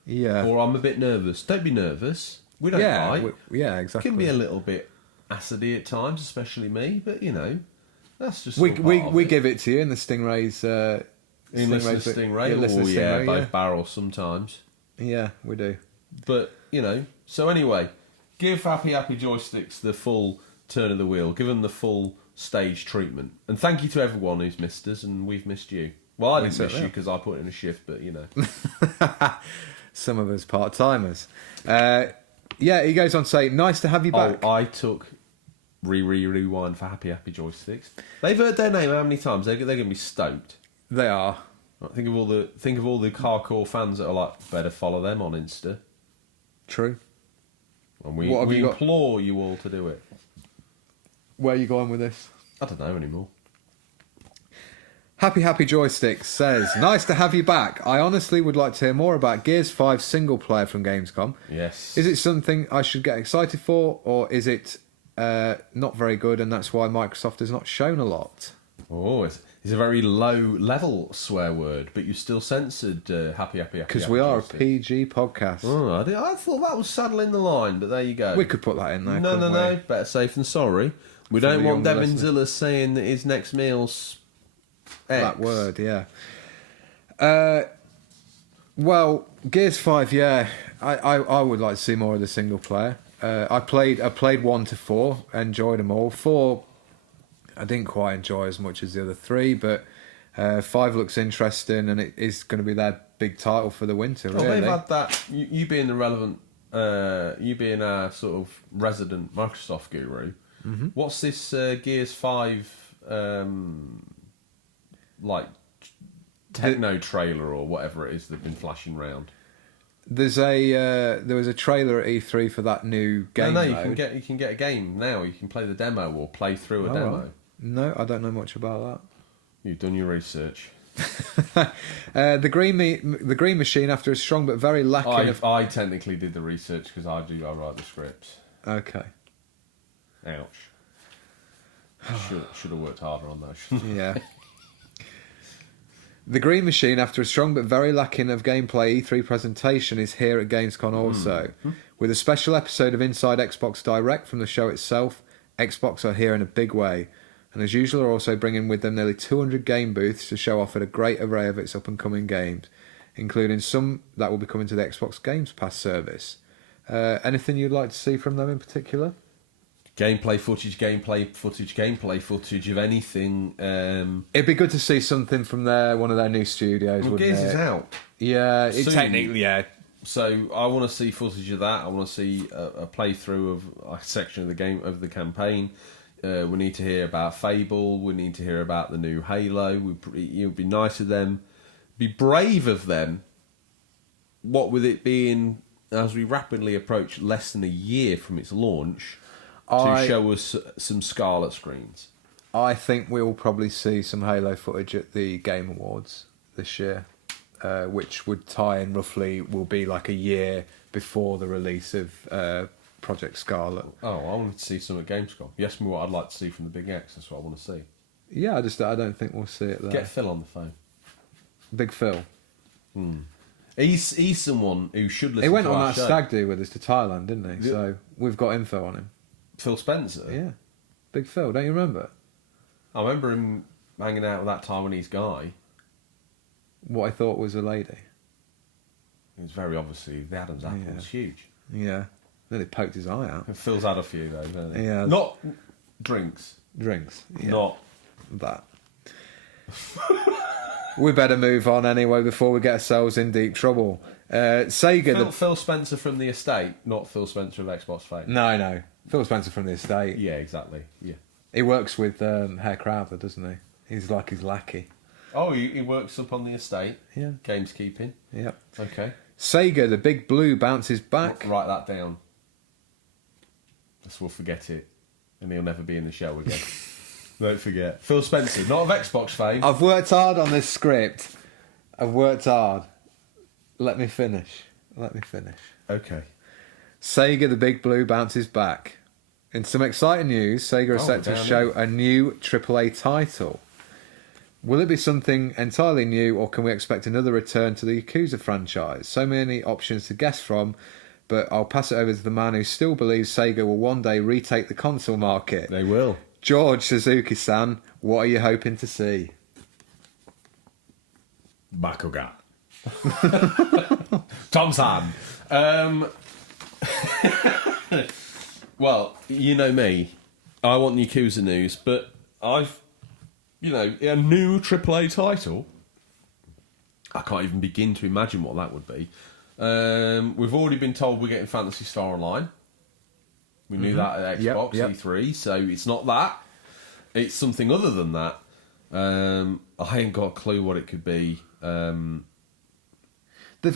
Yeah. Or I'm a bit nervous. Don't be nervous. We don't bite. Exactly. It can be a little bit acidy at times, especially me, but you know, that's just we give it to you in the Stingrays. Stingray. Both barrels sometimes. Yeah, we do. But you know, so anyway, give happy joysticks the full turn of the wheel. Give them the full stage treatment, and thank you to everyone who's missed us, and we've missed you. Well, I didn't miss you because I put in a shift, but you know, some of us part-timers. He goes on to say, nice to have you back. I took rewind for happy joysticks. They've heard their name how many times? They're going to be stoked. They are. Think of all the hardcore fans that are like, better follow them on Insta. True. And we implore you all to do it. Where are you going with this? I don't know anymore. Happy Joysticks says, nice to have you back. I honestly would like to hear more about Gears 5 single player from Gamescom. Yes. Is it something I should get excited for, or is it not very good and that's why Microsoft has not shown a lot? Oh, it's a very low-level swear word, but you still censored happy. Because we are a PG podcast. Oh, I thought that was saddling the line, but there you go. We could put that in there. No. Better safe than sorry. We don't want Devin Zilla saying that his next meal's X. That word, yeah. Well, Gears 5, yeah. I would like to see more of the single player. I played 1 to 4, enjoyed them all. 4, I didn't quite enjoy as much as the other 3, but 5 looks interesting, and it is going to be their big title for the winter. Well, really, they've had that. You being the relevant, you being a sort of resident Microsoft guru. Mm-hmm. What's this Gears 5 like techno trailer or whatever it is they've been flashing around? there was a trailer at E3 for that new game. No, mode. you can get a game now. You can play the demo or play through a demo. Right. No, I don't know much about You've done your research. that. The Green Machine, after a strong but very lacking. I technically did the research because I write the scripts. Okay. Ouch. Should have worked harder on that. Shouldn't I? Yeah. The Green Machine, after a strong but very lacking of gameplay E3 presentation, is here at Gamescom also. With a special episode of Inside Xbox Direct from the show itself, Xbox are here in a big way. And as usual are also bringing with them nearly 200 game booths to show off at a great array of its up-and-coming games, including some that will be coming to the Xbox Games Pass service. Anything you'd like to see from them in particular? Gameplay footage of anything. It'd be good to see something from one of their new studios. Well, wouldn't Gears it? is out. Yeah, Soon. technically, yeah. So I want to see footage of that. I want to see a playthrough of a section of the game of the campaign. We need to hear about Fable. We need to hear about the new Halo. It would be nice of them, be brave of them. What with it being, as we rapidly approach less than a year from its launch, to show us some Scarlet screens. I think we will probably see some Halo footage at the Game Awards this year, which would tie in roughly, will be like a year before the release of Project Scarlet. Oh, I want to see some at Gamescom. You asked me what I'd like to see from the Big X. That's what I want to see. Yeah, I don't think we'll see it there. Get Phil on the phone. Big Phil. He's someone who should listen to He went our on that show. stag do with us to Thailand, didn't he? Yeah. So we've got info on him. Phil Spencer. Yeah. Big Phil, don't you remember? I remember him hanging out with that Taiwanese guy. What I thought was a lady. It was very obviously the Adam's apple Yeah. was huge. Yeah. Then it poked his eye out. Phil's had a few though, hasn't he? Yeah. Not drinks. Drinks. Yeah. Not that. We better move on anyway before we get ourselves in deep trouble. Sega. Phil Spencer from the estate, not Phil Spencer of Xbox fame. No. Phil Spencer from the estate. Yeah, exactly. Yeah. He works with Herr Crowther, doesn't he? He's like his lackey. Oh, he works up on the estate. Yeah. Gameskeeping. Yep. Okay. Sega, the Big Blue, bounces back. Write that down. Just we'll forget it, and he'll never be in the show again. Don't forget. Phil Spencer, not of Xbox fame. I've worked hard on this script. I've worked hard. Let me finish. Okay. Sega, the Big Blue, bounces back. In some exciting news, Sega is set to show a new AAA title. Will it be something entirely new, or can we expect another return to the Yakuza franchise? So many options to guess from, but I'll pass it over to the man who still believes Sega will one day retake the console market. They will. George Suzuki-san, what are you hoping to see? Bakugan. Tom's hand. Well, you know me. I want Yakuza news, but a new AAA title. I can't even begin to imagine what that would be. We've already been told we're getting Phantasy Star Online. We knew that at Xbox E3, so it's not that. It's something other than that. I ain't got a clue what it could be. They've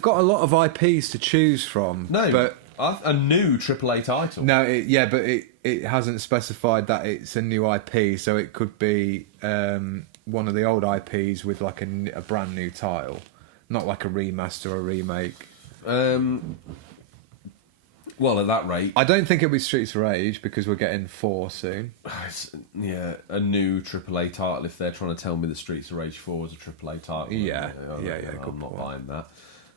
got a lot of IPs to choose from. No, but a new AAA title. No, but it hasn't specified that it's a new IP, so it could be one of the old IPs with like a brand new title, not like a remaster or a remake. Well, at that rate, I don't think it'll be Streets of Rage because we're getting 4 soon. a new AAA title. If they're trying to tell me that Streets of Rage 4 is a AAA title, Yeah, I'm not buying that.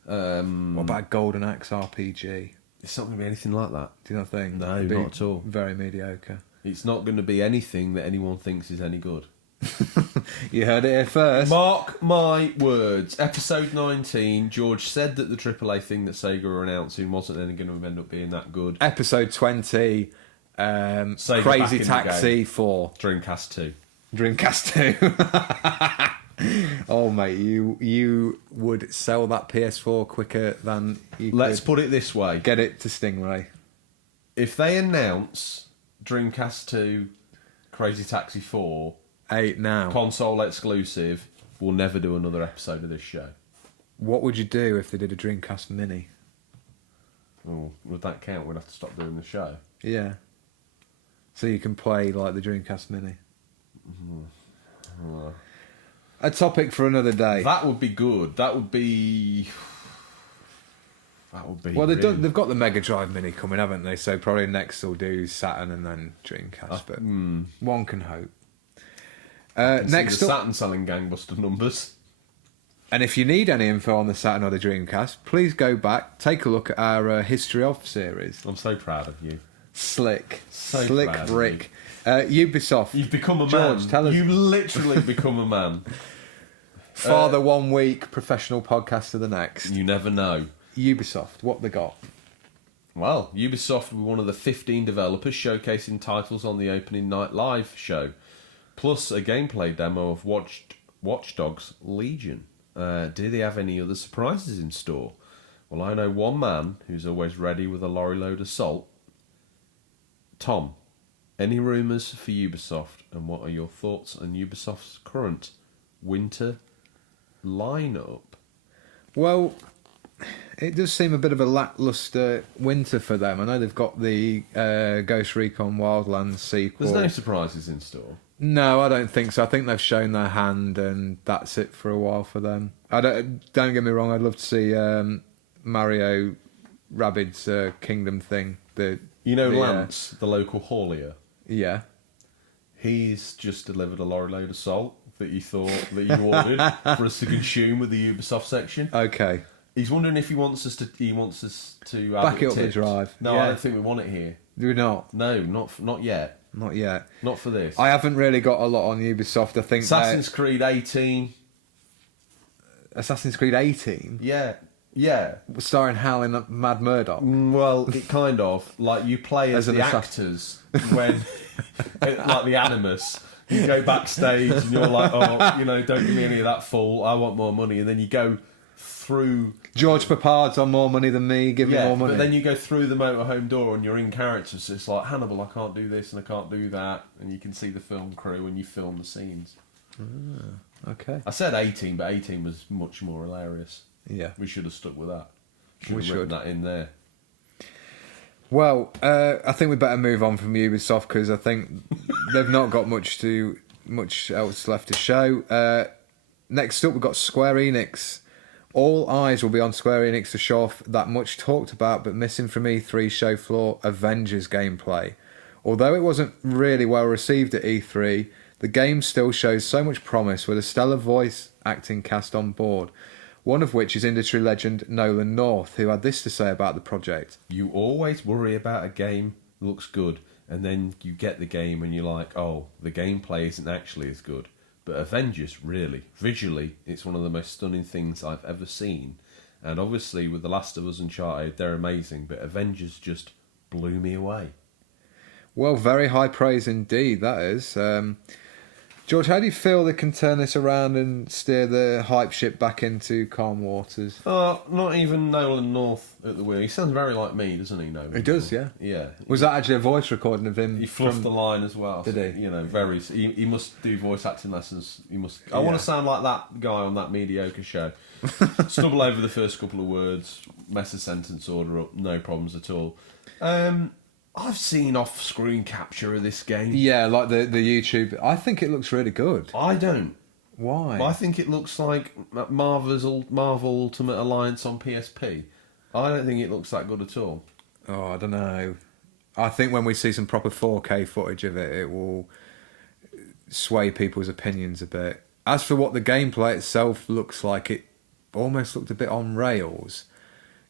What about Golden Axe RPG? It's not going to be anything like that. Do you not think? No, It'd be not at all. Very mediocre. It's not going to be anything that anyone thinks is any good. You heard it here first. Mark my words. Episode 19, George said that the AAA thing that Sega were announcing wasn't going to end up being that good. Episode 20, Sega Crazy back in the Taxi game. 4. Dreamcast 2. Dreamcast 2. Oh, mate, you would sell that PS4 quicker than you Let's could put it this way. get it to Stingray. If they announce Dreamcast 2, Crazy Taxi 4, 8 now. console exclusive, we'll never do another episode of this show. What would you do if they did a Dreamcast Mini? Oh, would that count? We'd have to stop doing the show. Yeah. So you can play like the Dreamcast Mini. A topic for another day. That would be good. That would be. Well, they've got the Mega Drive Mini coming, haven't they? So probably next they'll do Saturn and then Dreamcast. But one can hope. Next the up, Saturn selling gangbuster numbers. and if you need any info on the Saturn or the Dreamcast, please go back, take a look at our History of series. I'm so proud of you. Slick proud of Rick. Ubisoft. You've become a George, man. tell us. You literally become a man. Father 1 week, professional podcaster the next. You never know. Ubisoft, what they got? Well, Ubisoft were one of the 15 developers showcasing titles on the opening night live show, plus a gameplay demo of Watch Dogs Legion. Do they have any other surprises in store? Well, I know one man who's always ready with a lorry load of salt. Tom, any rumours for Ubisoft, and what are your thoughts on Ubisoft's current winter lineup? Well, it does seem a bit of a lacklustre winter for them. I know they've got the Ghost Recon Wildlands sequel. There's no surprises in store. No, I don't think so. I think they've shown their hand, and that's it for a while for them. Don't get me wrong. I'd love to see Mario Rabbids Kingdom thing. Lance, the local haulier. Yeah. He's just delivered a lorry load of salt that you ordered for us to consume with the Ubisoft section. Okay. He's wondering if he wants us to have Back it up the tipped. drive. No, Yeah. I don't think we want it here. Do we not? No, not yet. Not yet. Not for this. I haven't really got a lot on Ubisoft. I think Assassin's Creed 18. Assassin's Creed 18, Yeah. starring Hal and Mad Murdoch. Well, it kind of like you play as As an the assassin. actors when, like the Animus. You go backstage and you're like, don't give me any of that fool. I want more money, and then you go through. George Papard's on more money than me. Give me more money. But then you go through the motorhome door and you're in character. So it's like Hannibal, I can't do this and I can't do that, and you can see the film crew and you film the scenes. Okay. I said 18, but 18 was much more hilarious. Yeah. We should have stuck with that. We Should have written should. that in there. Well, I think we better move on from Ubisoft because I think they've not got much else left to show. Next up, we've got Square Enix. All eyes will be on Square Enix to show off that much talked about but missing from E3 show floor Avengers gameplay. Although it wasn't really well received at E3, the game still shows so much promise with a stellar voice acting cast on board. One of which is industry legend Nolan North, who had this to say about the project. You always worry about a game that looks good, and then you get the game and you're like, oh, the gameplay isn't actually as good. But Avengers, really, visually, it's one of the most stunning things I've ever seen. And obviously, with The Last of Us Uncharted, they're amazing, but Avengers just blew me away. Well, very high praise indeed, that is. George, how do you feel they can turn this around and steer the hype ship back into calm waters? Not even Nolan North at the wheel. He sounds very like me, doesn't he, Nolan? He does, yeah. Yeah. Was that actually a voice recording of him? He fluffed the line as well. Did he? Very. He must do voice acting lessons. He must. I want to sound like that guy on that mediocre show. Stumble over the first couple of words, mess a sentence order up, no problems at all. I've seen off-screen capture of this game. Yeah, like the YouTube. I think it looks really good. I don't. Why? I think it looks like Marvel Ultimate Alliance on PSP. I don't think it looks that good at all. Oh, I don't know. I think when we see some proper 4K footage of it, it will sway people's opinions a bit. As for what the gameplay itself looks like, it almost looked a bit on rails.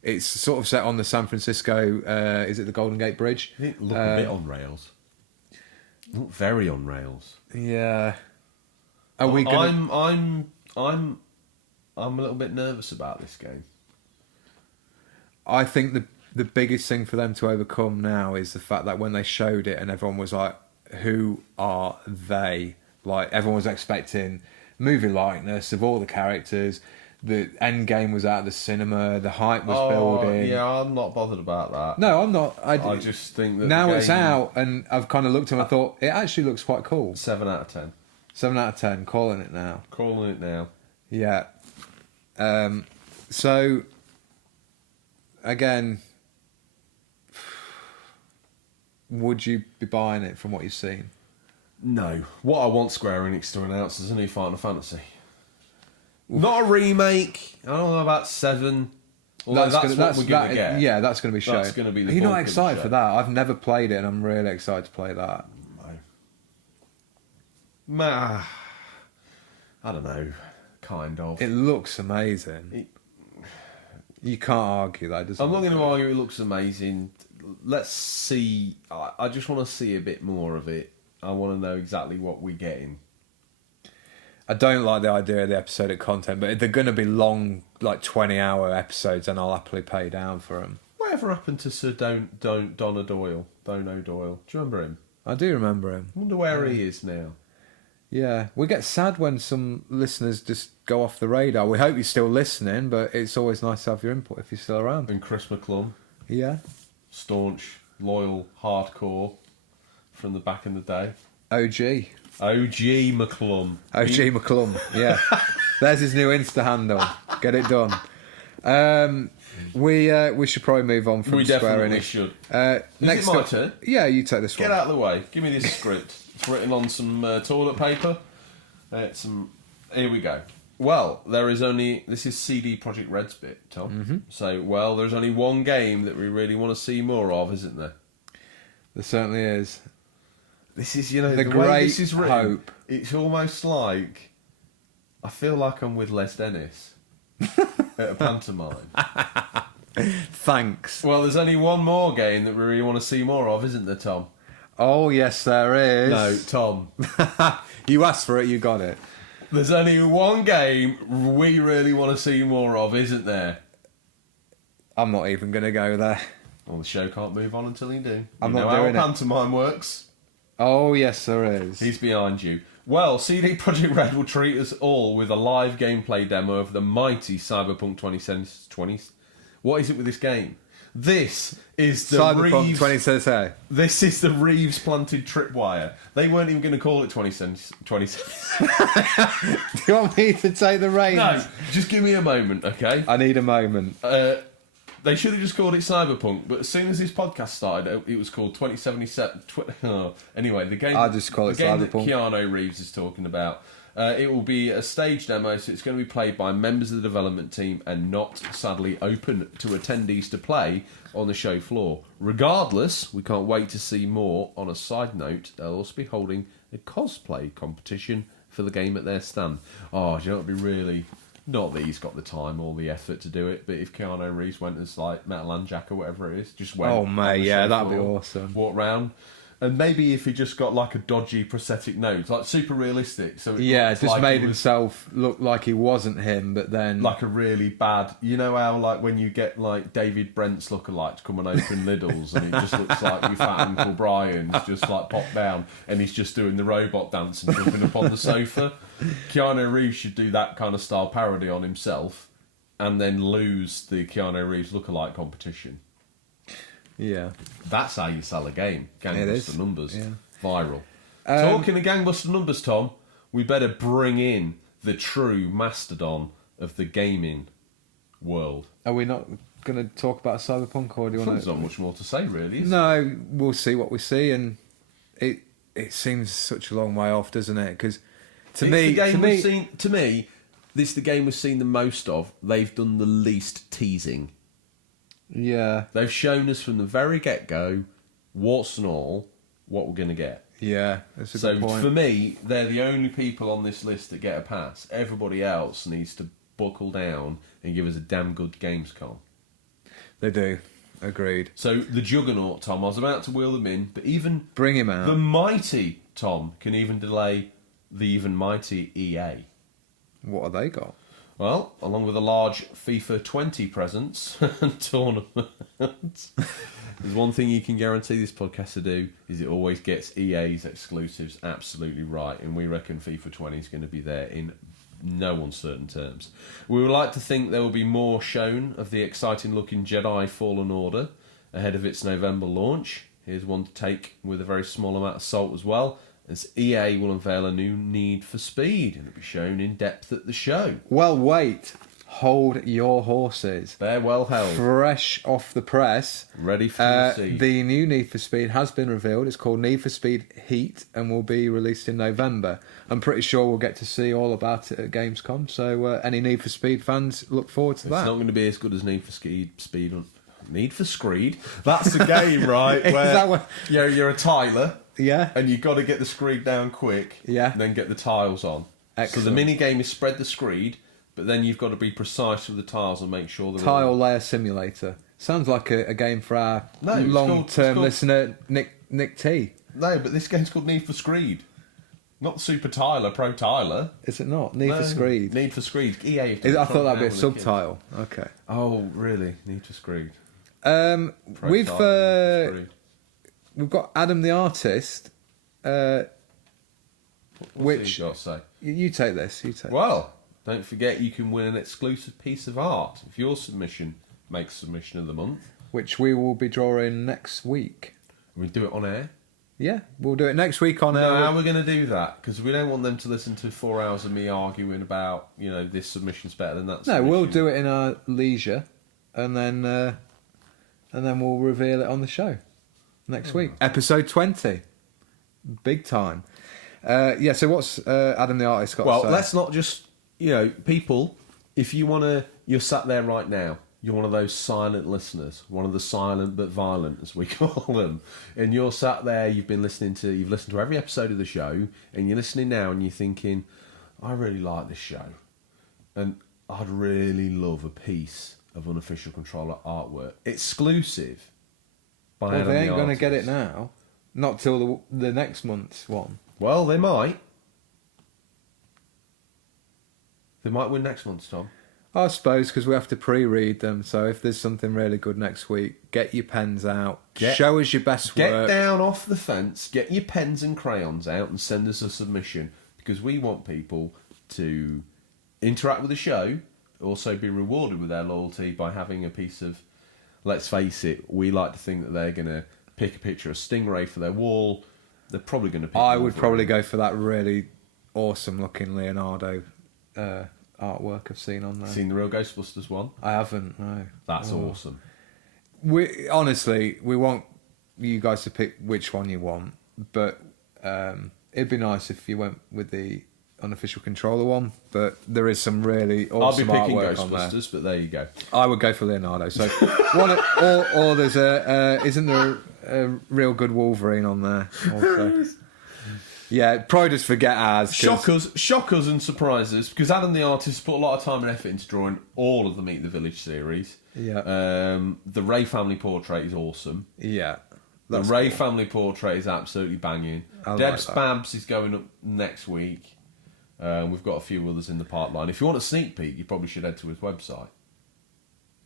It's sort of set on the San Francisco, is it the Golden Gate Bridge? It looked a bit on rails. Not very on rails. Yeah. Are we gonna... I'm a little bit nervous about this game. I think the biggest thing for them to overcome now is the fact that when they showed it and everyone was like, who are they? Like, everyone was expecting movie likeness of all the characters. The end game was out of the cinema. The hype was Oh, building. yeah, I'm not bothered about that. No, I'm not. I just think that now the it's game- out, and I've kind of looked and I thought it actually looks quite cool. 7 out of 10. 7 out of 10, calling it now. Calling it now. Yeah. So, again, would you be buying it from what you've seen? No. What I want Square Enix to announce is a new Final Fantasy. Not a remake. I don't know about 7. Although that's what we're going to get. Yeah, that's going to be shown. That's going to be the Are you bulk not of the excited show. for that? I've never played it, and I'm really excited to play that. No. I don't know. Kind of. It looks amazing. You can't argue that, does it? I'm not going to argue it looks amazing. Let's see. I just want to see a bit more of it. I want to know exactly what we're getting. I don't like the idea of the episodic content, but if they're going to be long, like 20-hour episodes, then I'll happily pay down for them. Whatever happened to Sir Donna Doyle? Dono Doyle. Do you remember him? I do remember him. I wonder where he is now. Yeah, we get sad when some listeners just go off the radar. We hope you're still listening, but it's always nice to have your input if you're still around. And Chris McClung. Yeah. Staunch, loyal, hardcore from the back in the day. OG. OG McClung. OG McClum, yeah. There's his new Insta handle. Get it done. We should probably move on from We Square definitely Enix. should. Next it my up, turn? Yeah, you take this Get one. out of the way. Give me this script. It's written on some toilet paper. Here we go. Well, this is CD Projekt Red's bit, Tom. Mm-hmm. So, there's only one game that we really want to see more of, isn't there? There certainly is. This is, The way Great this is written, Hope. it's almost like I feel like I'm with Les Dennis at a pantomime. Thanks. Well, there's only one more game that we really want to see more of, isn't there, Tom? Oh, yes, there is. No, Tom. You asked for it, you got it. There's only one game we really want to see more of, isn't there? I'm not even going to go there. Well, the show can't move on until you do. I'm you not know doing how it. pantomime works. Oh, yes, there is. He's behind you. Well, CD Projekt Red will treat us all with a live gameplay demo of the mighty Cyberpunk 2020. What is it with this game? This is the Cyberpunk Reeves. 2077. This is the Reeves planted tripwire. They weren't even going to call it 2020. Do you want me to take the reins? No, just give me a moment, okay? I need a moment. They should have just called it Cyberpunk, but as soon as this podcast started, it was called 2077. Anyway, the game. I'll just call it the game Cyberpunk. that Keanu Reeves is talking about. It will be a stage demo, so it's going to be played by members of the development team and not, sadly, open to attendees to play on the show floor. Regardless, we can't wait to see more. On a side note, they'll also be holding a cosplay competition for the game at their stand. Oh, do you know what would be really... Not that he's got the time or the effort to do it, but if Keanu Reeves went as like Metal and Jack or whatever it is, just went. Oh, mate, on the yeah, show that'd be floor, awesome. Walk round, and maybe if he just got like a dodgy prosthetic nose, like super realistic. So it Yeah, looks just like made it was himself look like he wasn't him, but then... like a really bad. You know how like when you get like David Brent's lookalike to come and open Lidl's, and it just looks like your fat Uncle Brian's just like popped down, and he's just doing the robot dance and jumping up on the sofa. Keanu Reeves should do that kind of style parody on himself, and then lose the Keanu Reeves lookalike competition. Yeah. That's how you sell a game. It is. Gangbuster numbers. Yeah. Viral. Talking of gangbuster numbers, Tom, we better bring in the true mastodon of the gaming world. Are we not going to talk about Cyberpunk, or do you want There's not much more to say, really. Is No, we'll see what we see, and it seems such a long way off, doesn't it? Because to me, this is the game we've seen the most of. They've done the least teasing. yeah, They've shown us from the very get-go, warts and all, what we're going to get. yeah, that's a So good point. for me, they're the only people on this list that get a pass. Everybody else needs to buckle down and give us a damn good Gamescom. They do, agreed. So the Juggernaut, Tom, I was about to wheel them in, but even Bring him out. the mighty Tom can even delay the even mighty EA. What have they got? Well, along with a large FIFA 20 presence and tournament, There's one thing you can guarantee this podcast to do is it always gets EA's exclusives absolutely right, and we reckon FIFA 20 is going to be there in no uncertain terms. We would like to think there will be more shown of the exciting looking Jedi Fallen Order ahead of its November launch. Here's one to take with a very small amount of salt as well, as EA will unveil a new Need for Speed, and it'll be shown in depth at the show. Well, wait. Hold your horses. They're well held. Fresh off the press. Ready for the seed. The new Need for Speed has been revealed. It's called Need for Speed Heat and will be released in November. I'm pretty sure we'll get to see all about it at Gamescom. So any Need for Speed fans, look forward to that. It's not going to be as good as Need for Need for Screed. That's a game, right? Where you're a tiler. Yeah. And you've got to get the screed down quick. Yeah. And then get the tiles on. Excellent. So the mini game is spread the screed, but then you've got to be precise with the tiles and make sure they're Tile Layer Simulator. Sounds like a game for our No, long-term listener, Nick T. No, but this game's called Need for Screed. Not Super Tiler, Pro Tiler. Is it not? Need for Screed. Need for Screed. EA. I thought that'd be a subtitle. Okay. Oh, really? Need for Screed. We've got Adam the Artist. What's Which he got to say? you take this. You take. Well, don't forget you can win an exclusive piece of art if your submission makes submission of the month. Which we will be drawing next week. We do it on air. Yeah, we'll do it next week on No, air. how are we going to do that? Because we don't want them to listen to 4 hours of me arguing about, this submission's better than that No, submission. we'll do it in our leisure, and then we'll reveal it on the show next week. Episode 20, big time. So what's Adam the Artist got to say? Well, let's not just, people, if you want to, you're sat there right now, you're one of those silent listeners, one of the silent but violent, as we call them, and you're sat there, you've listened to every episode of the show, and you're listening now and you're thinking, I really like this show, and I'd really love a piece of unofficial controller artwork, exclusive by Adam they ain't the going to Artist. get it now, not till the next month's one. Well, they might. They might win next month, Tom. I suppose because we have to pre-read them. So if there's something really good next week, get your pens out. Show us your best Get work. down off the fence, get your pens and crayons out and send us a submission, because we want people to interact with the show, also be rewarded with their loyalty by having a piece of, let's face it, we like to think that they're going to pick a picture of Stingray for their wall. They're probably going to pick I would probably go for that really awesome looking Leonardo artwork I've seen on there. Seen the real Ghostbusters one? I haven't, no. That's awesome. We want you guys to pick which one you want, but it'd be nice if you went with the unofficial controller one, but there is some really awesome I'll be picking artwork on there. Ghostbusters, but there you go. I would go for Leonardo. So or there's isn't there a real good Wolverine on there also? Yeah, probably just forget ours. Shockers and surprises, because Adam the Artist put a lot of time and effort into drawing all of the Meet the Village series. Yeah. The Ray family portrait is awesome. Yeah. The Ray family portrait is absolutely banging. Deb's Babs is going up next week. We've got a few others in the pipeline. If you want a sneak peek, you probably should head to his website.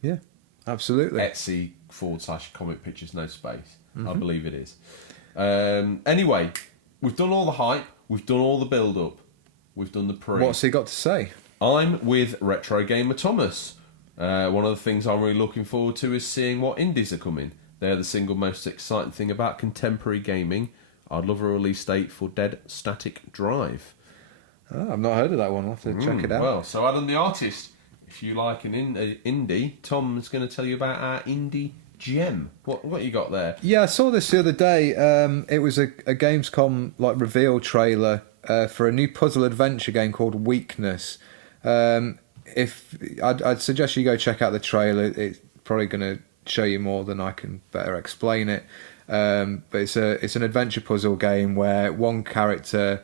Yeah, absolutely. Etsy/comic pictures no space. I believe it is. Anyway, we've done all the hype. We've done all the build up. We've done the pre. What's he got to say? I'm with Retro Gamer Thomas. One of the things I'm really looking forward to is seeing what indies are coming. They're the single most exciting thing about contemporary gaming. I'd love a release date for Dead Static Drive. Oh, I've not heard of that one. I'll have to check it out. Well, so Adam the Artist, if you like an indie, Tom's going to tell you about our indie gem. What you got there? Yeah, I saw this the other day. It was a Gamescom reveal trailer for a new puzzle adventure game called Weakness. If I'd suggest you go check out the trailer. It's probably going to show you more than I can better explain it. But it's an adventure puzzle game where one character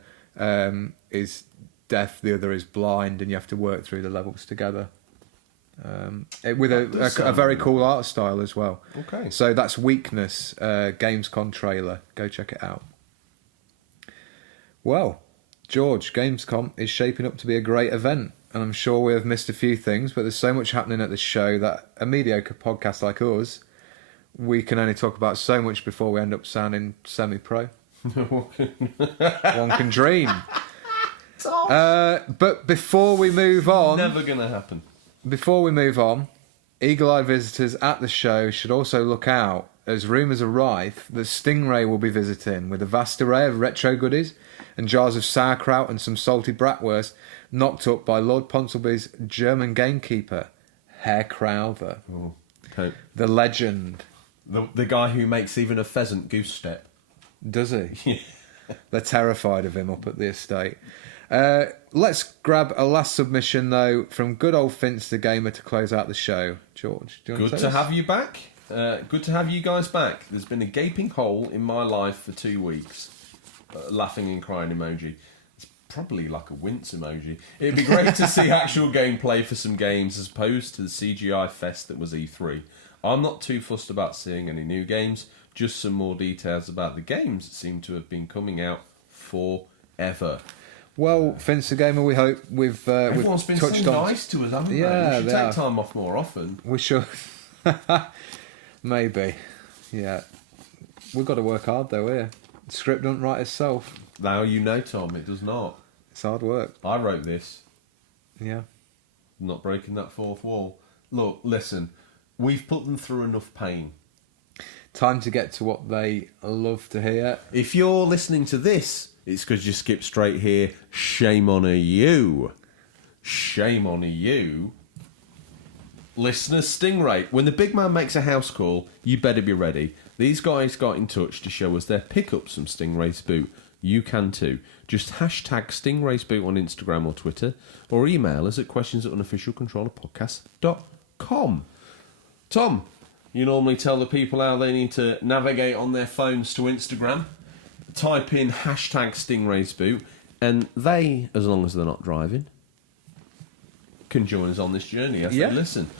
is deaf, the other is blind, and you have to work through the levels together. With a very cool art style as well. Okay. So that's Weakness, Gamescom trailer. Go check it out. Well, George, Gamescom is shaping up to be a great event, and I'm sure we have missed a few things, but there's so much happening at the show that a mediocre podcast like us we can only talk about so much before we end up sounding semi-pro. One can dream. But before we move on... Never going to happen. Before we move on, eagle-eyed visitors at the show should also look out, as rumours are rife, that Stingray will be visiting with a vast array of retro goodies and jars of sauerkraut and some salty bratwurst knocked up by Lord Ponsonby's German gamekeeper, Herr Crowther. Oh, okay. The legend. The guy who makes even a pheasant goose step. Does he? They're terrified of him up at the estate. Let's grab a last submission, though, from good old Finster Gamer to close out the show. George, do you want Good to have you back. Good to have you guys back. There's been a gaping hole in my life for 2 weeks. Laughing and crying emoji. It's probably like a wince emoji. It'd be great to see actual gameplay for some games as opposed to the CGI fest that was E3. I'm not too fussed about seeing any new games, just some more details about the games that seem to have been coming out forever. Well, Finster Gamer, we hope Everyone's been touched so on... nice to us, haven't they? Yeah, We should they take have. time off more often. We should. Maybe. Yeah. We've got to work hard, though, here. The script doesn't write itself. Now you know, Tom, it does not. It's hard work. I wrote this. Yeah. Not breaking that fourth wall. Look, listen, we've put them through enough pain. Time to get to what they love to hear. If you're listening to this, it's because you skipped straight here. Shame on you. Shame on you. Listener Stingray. When the big man makes a house call, you better be ready. These guys got in touch to show us their pickups from Stingray's boot. You can too. Just hashtag Stingray's boot on Instagram or Twitter, or email us at questions@unofficialcontrollerpodcast.com. Tom, you normally tell the people how they need to navigate on their phones to Instagram. Type in hashtag Stingray's boot, and they, as long as they're not driving, can join us on this journey as they listen.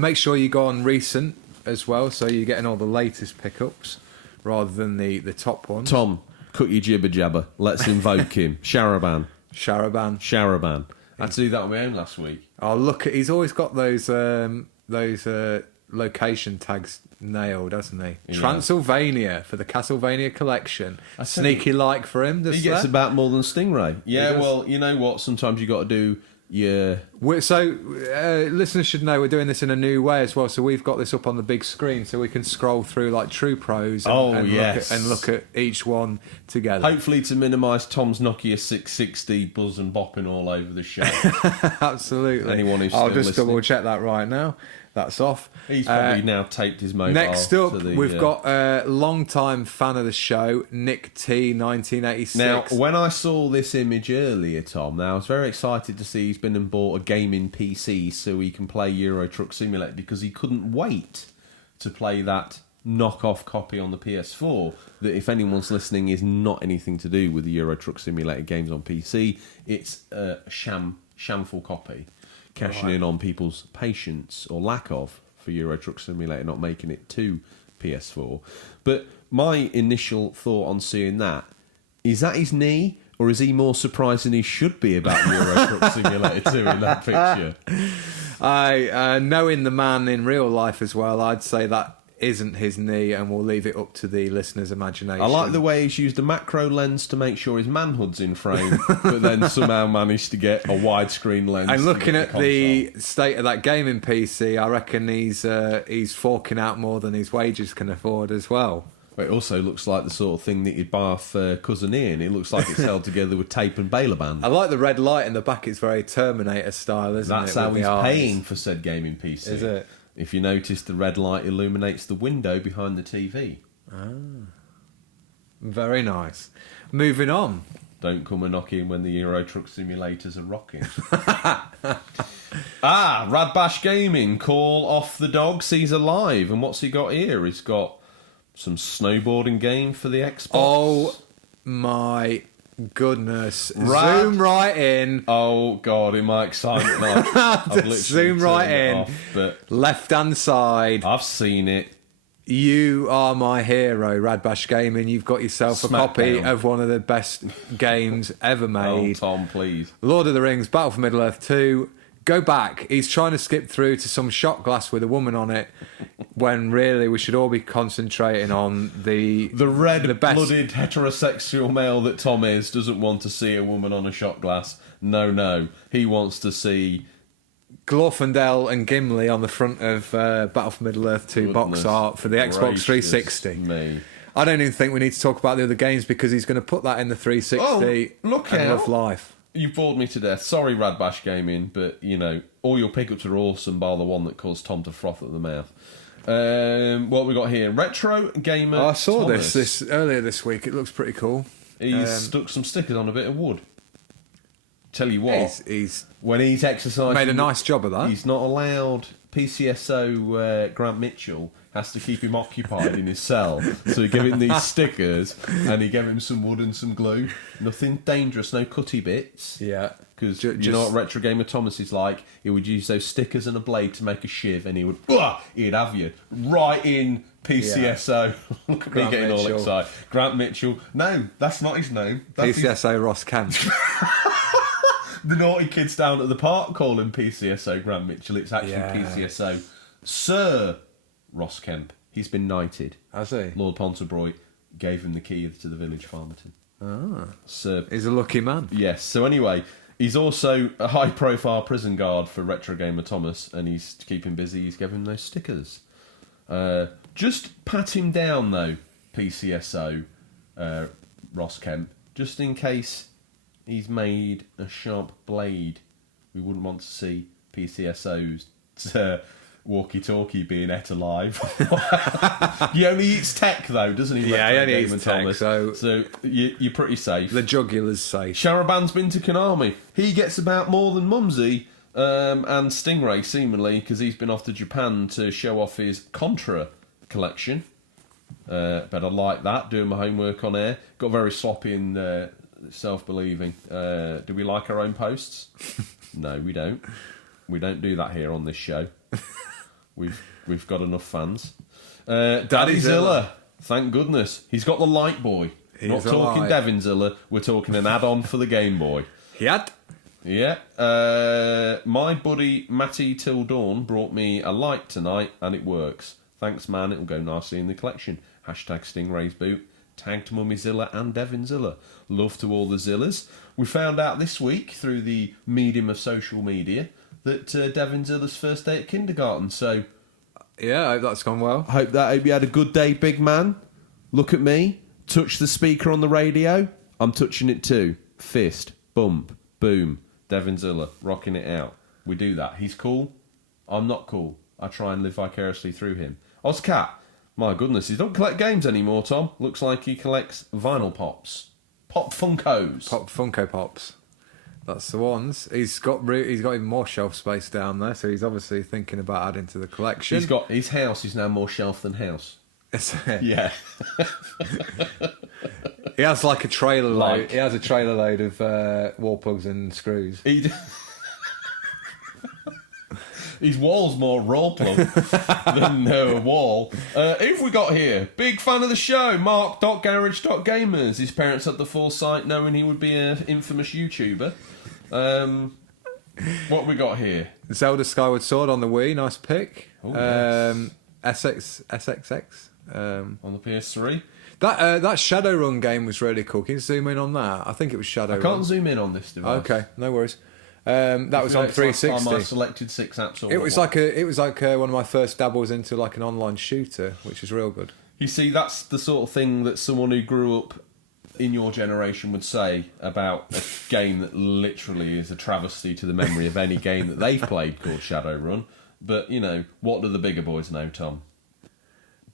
Make sure you go on recent as well, so you're getting all the latest pickups rather than the top ones. Tom, cut your jibber jabber. Let's invoke him. Sharaban. Sharaban. I had to do that on my own last week. Oh, look, he's always got those location tags nailed, hasn't he? Yeah. Transylvania for the Castlevania collection. Sneaky like for him, does He gets that? about more than Stingray. Yeah, does. well, you know what? Sometimes you got to do your... So listeners should know we're doing this in a new way as well. So we've got this up on the big screen, so we can scroll through like true pros and look at each one together. Hopefully to minimise Tom's Nokia 660 buzz and bopping all over the show. Absolutely. Anyone who's I'll still just listening. double check that right now. That's off. He's probably now taped his mobile. Next up, to the, we've got a long-time fan of the show, Nick T, 1986. Now, when I saw this image earlier, Tom, now I was very excited to see he's been and bought a gaming PC so he can play Euro Truck Simulator because he couldn't wait to play that knockoff copy on the PS4 that, if anyone's listening, is not anything to do with the Euro Truck Simulator games on PC. It's a shameful copy, cashing in on people's patience or lack of for Euro Truck Simulator not making it to PS4. But my initial thought on seeing that, is that his knee, or is he more surprised than he should be about Euro Truck Simulator 2 in that picture? Knowing the man in real life as well, I'd say that isn't his knee, and we'll leave it up to the listener's imagination. I like the way he's used a macro lens to make sure his manhood's in frame, but then somehow managed to get a widescreen lens. And looking at the the state of that gaming PC, I reckon he's forking out more than his wages can afford as well. It also looks like the sort of thing that you'd buy off Cousin Ian. It looks like it's held together with tape and baler band. I like the red light in the back. It's very Terminator style, isn't it? That's how with he's the eyes? paying for said gaming PC. Is it? If you notice, the red light illuminates the window behind the TV. Very nice. Moving on. Don't come a knocking when the Euro Truck Simulators are rocking. Radbash Gaming, call off the dogs, he's alive. And what's he got here? He's got some snowboarding game for the Xbox. Oh my goodness. Zoom right in. Oh God, in my excitement, I've literally Zoom right turned it in. off, but Left hand side. I've seen it. You are my hero, Radbash Gaming. You've got yourself a copy Smackdown. of one of the best games ever Oh, made. Tom, please. Lord of the Rings, Battle for Middle-earth 2, Go back. He's trying to skip through to some shot glass with a woman on it, when really we should all be concentrating on the best. Red-blooded heterosexual male that Tom is doesn't want to see a woman on a shot glass. No. He wants to see Glorfindel and Gimli on the front of Battle for Middle-earth 2 box art for the Xbox 360. Me. I don't even think we need to talk about the other games because he's going to put that in the 360 look and out. love life. You've bored me to death. Sorry, Radbash Gaming, but, all your pickups are awesome bar the one that caused Tom to froth at the mouth. What we got here? Retro Gamer I saw Thomas. this earlier this week. It looks pretty cool. He's stuck some stickers on a bit of wood. Tell you what, He's when he's exercising... made a nice job of that. He's not allowed... PCSO Grant Mitchell has to keep him occupied in his cell. So he gave him these stickers and he gave him some wood and some glue. Nothing dangerous, no cutty bits. Yeah. Because you know what Retro Gamer Thomas is like? He would use those stickers and a blade to make a shiv and he'd have you right in PCSO. Look at me getting all excited. Grant Mitchell. No, that's not his name. That's PCSO Ross Kemp. The naughty kids down at the park call him PCSO Grant Mitchell. It's actually PCSO Sir Ross Kemp. He's been knighted. Has he? Lord Ponterbroy gave him the key to the village Farmerton. Sir. He's a lucky man. Yes. So anyway, he's also a high-profile prison guard for Retro Gamer Thomas, and he's to keep him busy. He's given him those stickers. Just pat him down though, PCSO Ross Kemp, just in case he's made a sharp blade. We wouldn't want to see PCSO's walkie-talkie being ate alive. He only eats tech, though, doesn't he? Yeah, he only eats tech, Thomas? so you're pretty safe. The jugular's safe. Sharaban's been to Konami. He gets about more than Mumsy and Stingray, seemingly, because he's been off to Japan to show off his Contra collection. But I like that, doing my homework on air. Got very sloppy and self-believing. Do we like our own posts? No, we don't. We don't do that here on this show. We've got enough fans. Daddy Zilla, thank goodness. He's got the Light Boy. Not talking Devin Zilla, we're talking an add-on for the Game Boy. Yeah. My buddy Matty Till Dawn brought me a light tonight and it works. Thanks, man. It'll go nicely in the collection. Hashtag Stingray's boot. Tagged Mummy Zilla and Devin Zilla. Love to all the Zillas. We found out this week through the medium of social media that Devin Zilla's first day at kindergarten. So, yeah, I hope that's gone well. Hope you had a good day, big man. Look at me. Touch the speaker on the radio. I'm touching it too. Fist. Bump. Boom. Devin Zilla. Rocking it out. We do that. He's cool. I'm not cool. I try and live vicariously through him. Ozcat. My goodness, he don't collect games anymore, Tom. Looks like he collects vinyl pops. Pop Funkos. Funko Pops. That's the ones. He's got even more shelf space down there, so he's obviously thinking about adding to the collection. His house is now more shelf than house. Yeah. He has like a trailer load. He has a trailer load of wall plugs and screws. His wall's more roll plug than a wall. Who've we got here? Big fan of the show, Mark.Garage.Gamers. His parents had the foresight knowing he would be an infamous YouTuber. What we got here? Zelda Skyward Sword on the Wii, nice pick. Oh, yes. SXX. On the PS3. That Shadowrun game was really cool. Can you zoom in on that? I think it was Shadowrun. I can't zoom in on this device. Okay, no worries. That was on 360. Last time I selected 6 apps. It was like one of my first dabbles into like an online shooter, which is real good. You see, that's the sort of thing that someone who grew up in your generation would say about a game that literally is a travesty to the memory of any game that they've played called Shadowrun. But, what do the bigger boys know, Tom?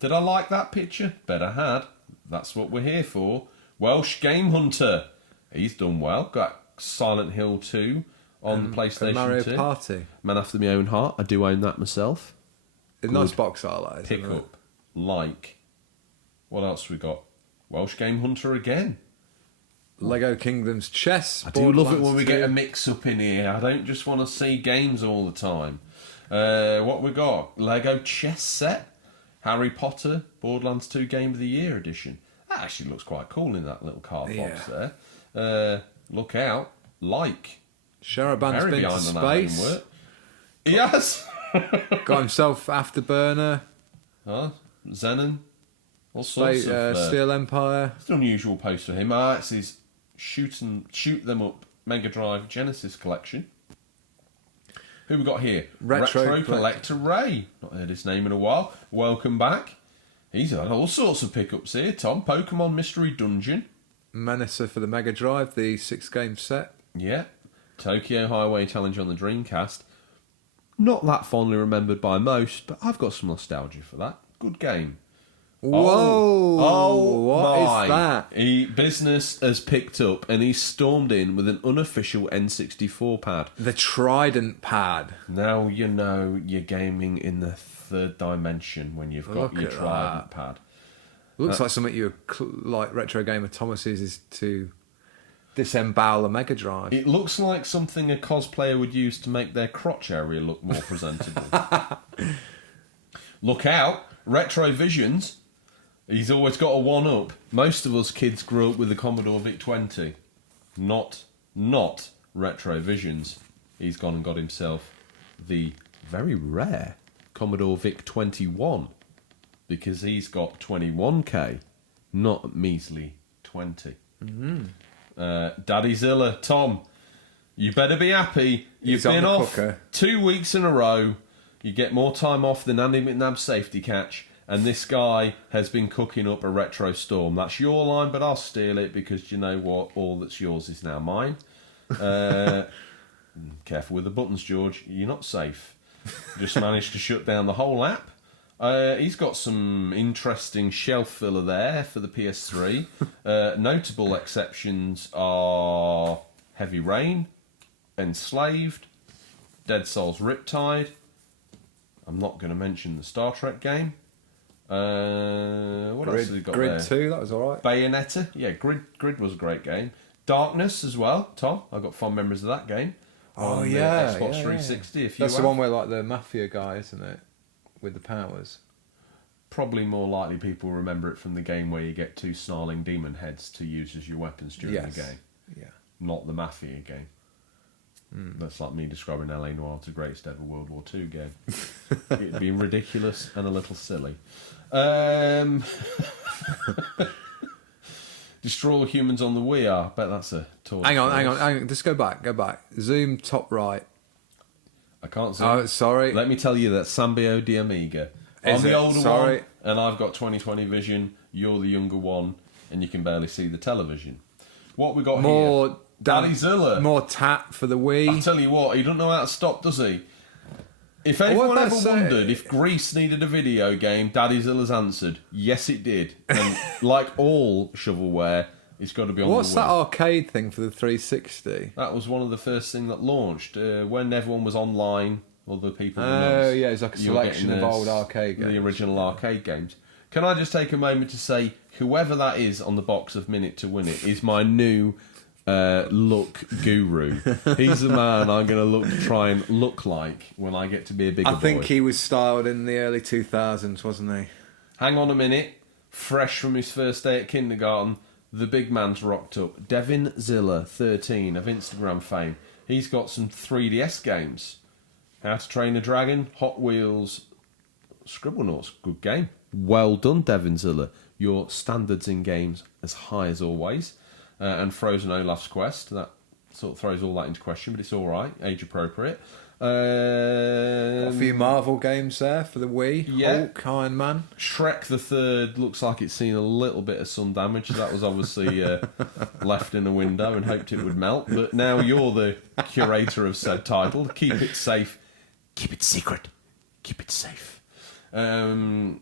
Did I like that picture? Bet I had. That's what we're here for. Welsh Game Hunter. He's done well. Got Silent Hill 2 on the PlayStation Mario 2. Party. Man after my own heart. I do own that myself. A nice box art, that is. Pick up. Like. What else we got? Welsh Game Hunter again. Lego Kingdoms Chess. I do love it when we get a mix-up in here. I don't just want to see games all the time. What we got? Lego Chess Set. Harry Potter Borderlands 2 Game of the Year edition. That actually looks quite cool in that little card box there. Look out. Like. Sharaban's been to space. He has. Got himself Afterburner, Zenon, all sorts of... Steel Empire. It's an unusual post for him. It's his Shoot Them Up Mega Drive Genesis collection. Who we got here? Retro Collector Ray. Not heard his name in a while. Welcome back. He's had all sorts of pickups here, Tom. Pokemon Mystery Dungeon. Menacer for the Mega Drive, the 6-game set. Yeah. Tokyo Highway Challenge on the Dreamcast. Not that fondly remembered by most, but I've got some nostalgia for that. Good game. Whoa! What is that? Business has picked up and he's stormed in with an unofficial N64 pad. The Trident pad. Now you know you're gaming in the third dimension when you've got your Trident pad. Looks like something you like Retro Gamer Thomas is to disembowel a Mega Drive. It looks like something a cosplayer would use to make their crotch area look more presentable. Look out, Retro Visions. He's always got a one-up. Most of us kids grew up with the Commodore VIC-20. Not Retro Visions. He's gone and got himself the very rare Commodore VIC-21 because he's got 21K, not a measly 20. Daddy Zilla, Tom, you better be happy. You've been off 2 weeks in a row. You get more time off than Andy McNabb's safety catch. And this guy has been cooking up a retro storm. That's your line, but I'll steal it because you know what? All that's yours is now mine. Careful with the buttons, George. You're not safe. Just managed to shut down the whole app. He's got some interesting shelf filler there for the PS3. Notable exceptions are Heavy Rain, Enslaved, Dead Souls Riptide. I'm not going to mention the Star Trek game. What else have we got Grid there? 2, that was alright. Bayonetta, yeah, Grid was a great game. Darkness as well, Tom. I've got fond memories of that game. Oh, on yeah. Xbox 360. If you That's the one where, like, the Mafia guy, isn't it? With the powers. Probably more likely people remember it from the game where you get 2 snarling demon heads to use as your weapons during the game. Yeah. Not the Mafia game. That's like me describing LA Noire to greatest ever World War II game. It'd be ridiculous and a little silly. Destroy all humans on the Wii. I bet that's a tour. Hang on. Just go back. Zoom top right. I can't zoom. Oh, sorry. Let me tell you that Sambio di Amiga. I'm the older one, and I've got 20/20 vision. You're the younger one, and you can barely see the television. What we got here? Daddy Zilla. More tap for the Wii. I'll tell you what, he doesn't know how to stop, does he? If anyone ever wondered if Greece needed a video game, Daddy Zilla's answered, yes it did. And like all shovelware, it's got to be on the Wii. What's that arcade thing for the 360? That was one of the first things that launched. When everyone was online, other people were Oh, yeah, it's like a selection of old arcade games. The original arcade games. Can I just take a moment to say, whoever that is on the box of Minute to Win It is my new... look guru. He's the man I'm going to try and look like when I get to be a bigger boy. I think he was styled in the early 2000s, wasn't he? Hang on a minute. Fresh from his first day at kindergarten, the big man's rocked up. Devin Zilla, 13, of Instagram fame. He's got some 3DS games. How to Train a Dragon, Hot Wheels, Scribblenauts. Good game. Well done, Devin Zilla. Your standards in games as high as always. And Frozen Olaf's Quest. That sort of throws all that into question, but it's all right, age appropriate. A few Marvel games there for the Wii. Yeah. Hulk, Iron Man. Shrek the Third looks like it's seen a little bit of sun damage. That was obviously left in a window and hoped it would melt. But now you're the curator of said title. Keep it safe. Keep it secret. Keep it safe. Harry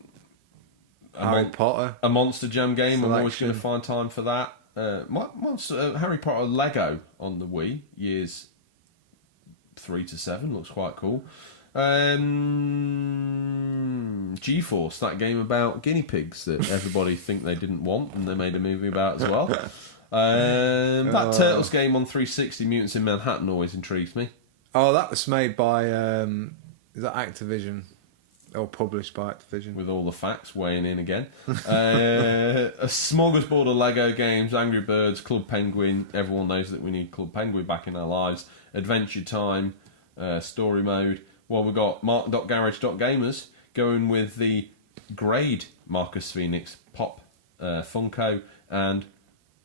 Potter. A Monster Jam game. Selection. I'm always going to find time for that. Harry Potter Lego on the Wii, years 3 to 7, looks quite cool. GeForce, that game about guinea pigs that everybody think they didn't want and they made a movie about as well. That Turtles game on 360, Mutants in Manhattan, always intrigues me. Oh, that was made by, is that Activision? Or published by Activision. With all the facts weighing in again. A smorgasbord of Lego games, Angry Birds, Club Penguin. Everyone knows that we need Club Penguin back in our lives. Adventure Time, Story Mode. Well, we've got Mark.Garage.Gamers going with the Grade Marcus Phoenix Pop Funko, and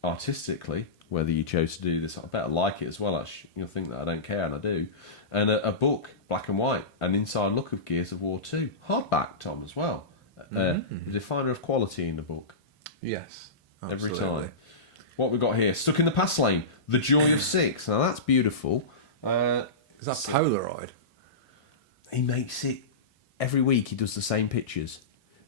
artistically, whether you chose to do this, I better like it as well. You'll think that I don't care, and I do. And a book, black and white, an inside look of Gears of War 2. Hardback, Tom, as well. A definer of quality in the book. Yes, absolutely. Every time. What we got here? Stuck in the Past Lane, The Joy of Six. Now, that's beautiful. Is that Polaroid? He makes it... Every week he does the same pictures.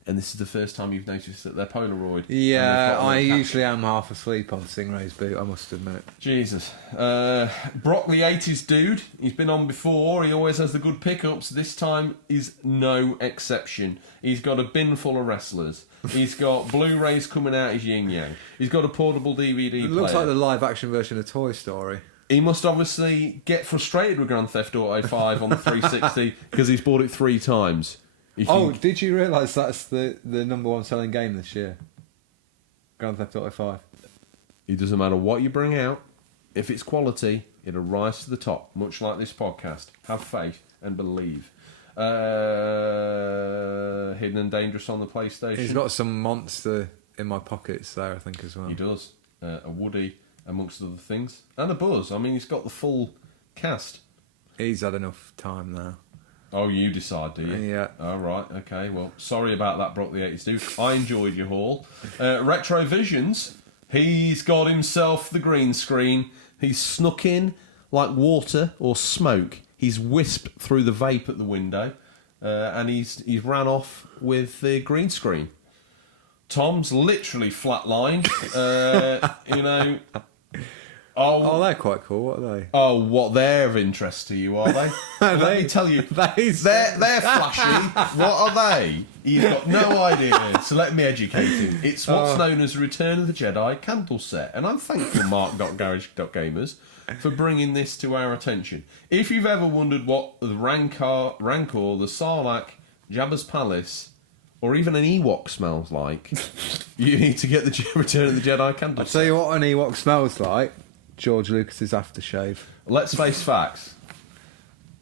And this is the first time you've noticed that they're Polaroid. Yeah, I usually am half asleep on Stingray's boot, I must admit. Jesus. Brock, the 80s dude, he's been on before. He always has the good pickups. This time is no exception. He's got a bin full of wrestlers. He's got Blu-rays coming out his yin-yang. He's got a portable DVD player. It looks like the live-action version of Toy Story. He must obviously get frustrated with Grand Theft Auto 5 on the 360 because he's bought it 3 times. Did you realise that's the number 1 selling game this year? Grand Theft Auto 5. It doesn't matter what you bring out. If it's quality, it'll rise to the top, much like this podcast. Have faith and believe. Hidden and Dangerous on the PlayStation. He's got some monster in my pockets there, I think, as well. He does. A Woody, amongst other things. And a Buzz. I mean, he's got the full cast. He's had enough time now. Oh, you decide, do you? Yeah. All right, okay. Well, sorry about that, Brock the 80s dude. I enjoyed your haul. Retro Visions, he's got himself the green screen. He's snuck in like water or smoke. He's wisped through the vape at the window, and he's ran off with the green screen. Tom's literally flatlined. Oh, they're quite cool. What are they? Oh, what they're of interest to you, are they? Let me tell you, they're flashy. What are they? You've got no idea. So let me educate you. It's what's known as Return of the Jedi candle set, and I'm thankful Mark.Garage.Gamers for bringing this to our attention. If you've ever wondered what the Rancor, the Sarlacc, Jabba's Palace, or even an Ewok smells like, you need to get the Return of the Jedi candle I'll set. tell you what an Ewok smells like. George Lucas's aftershave. Let's face facts.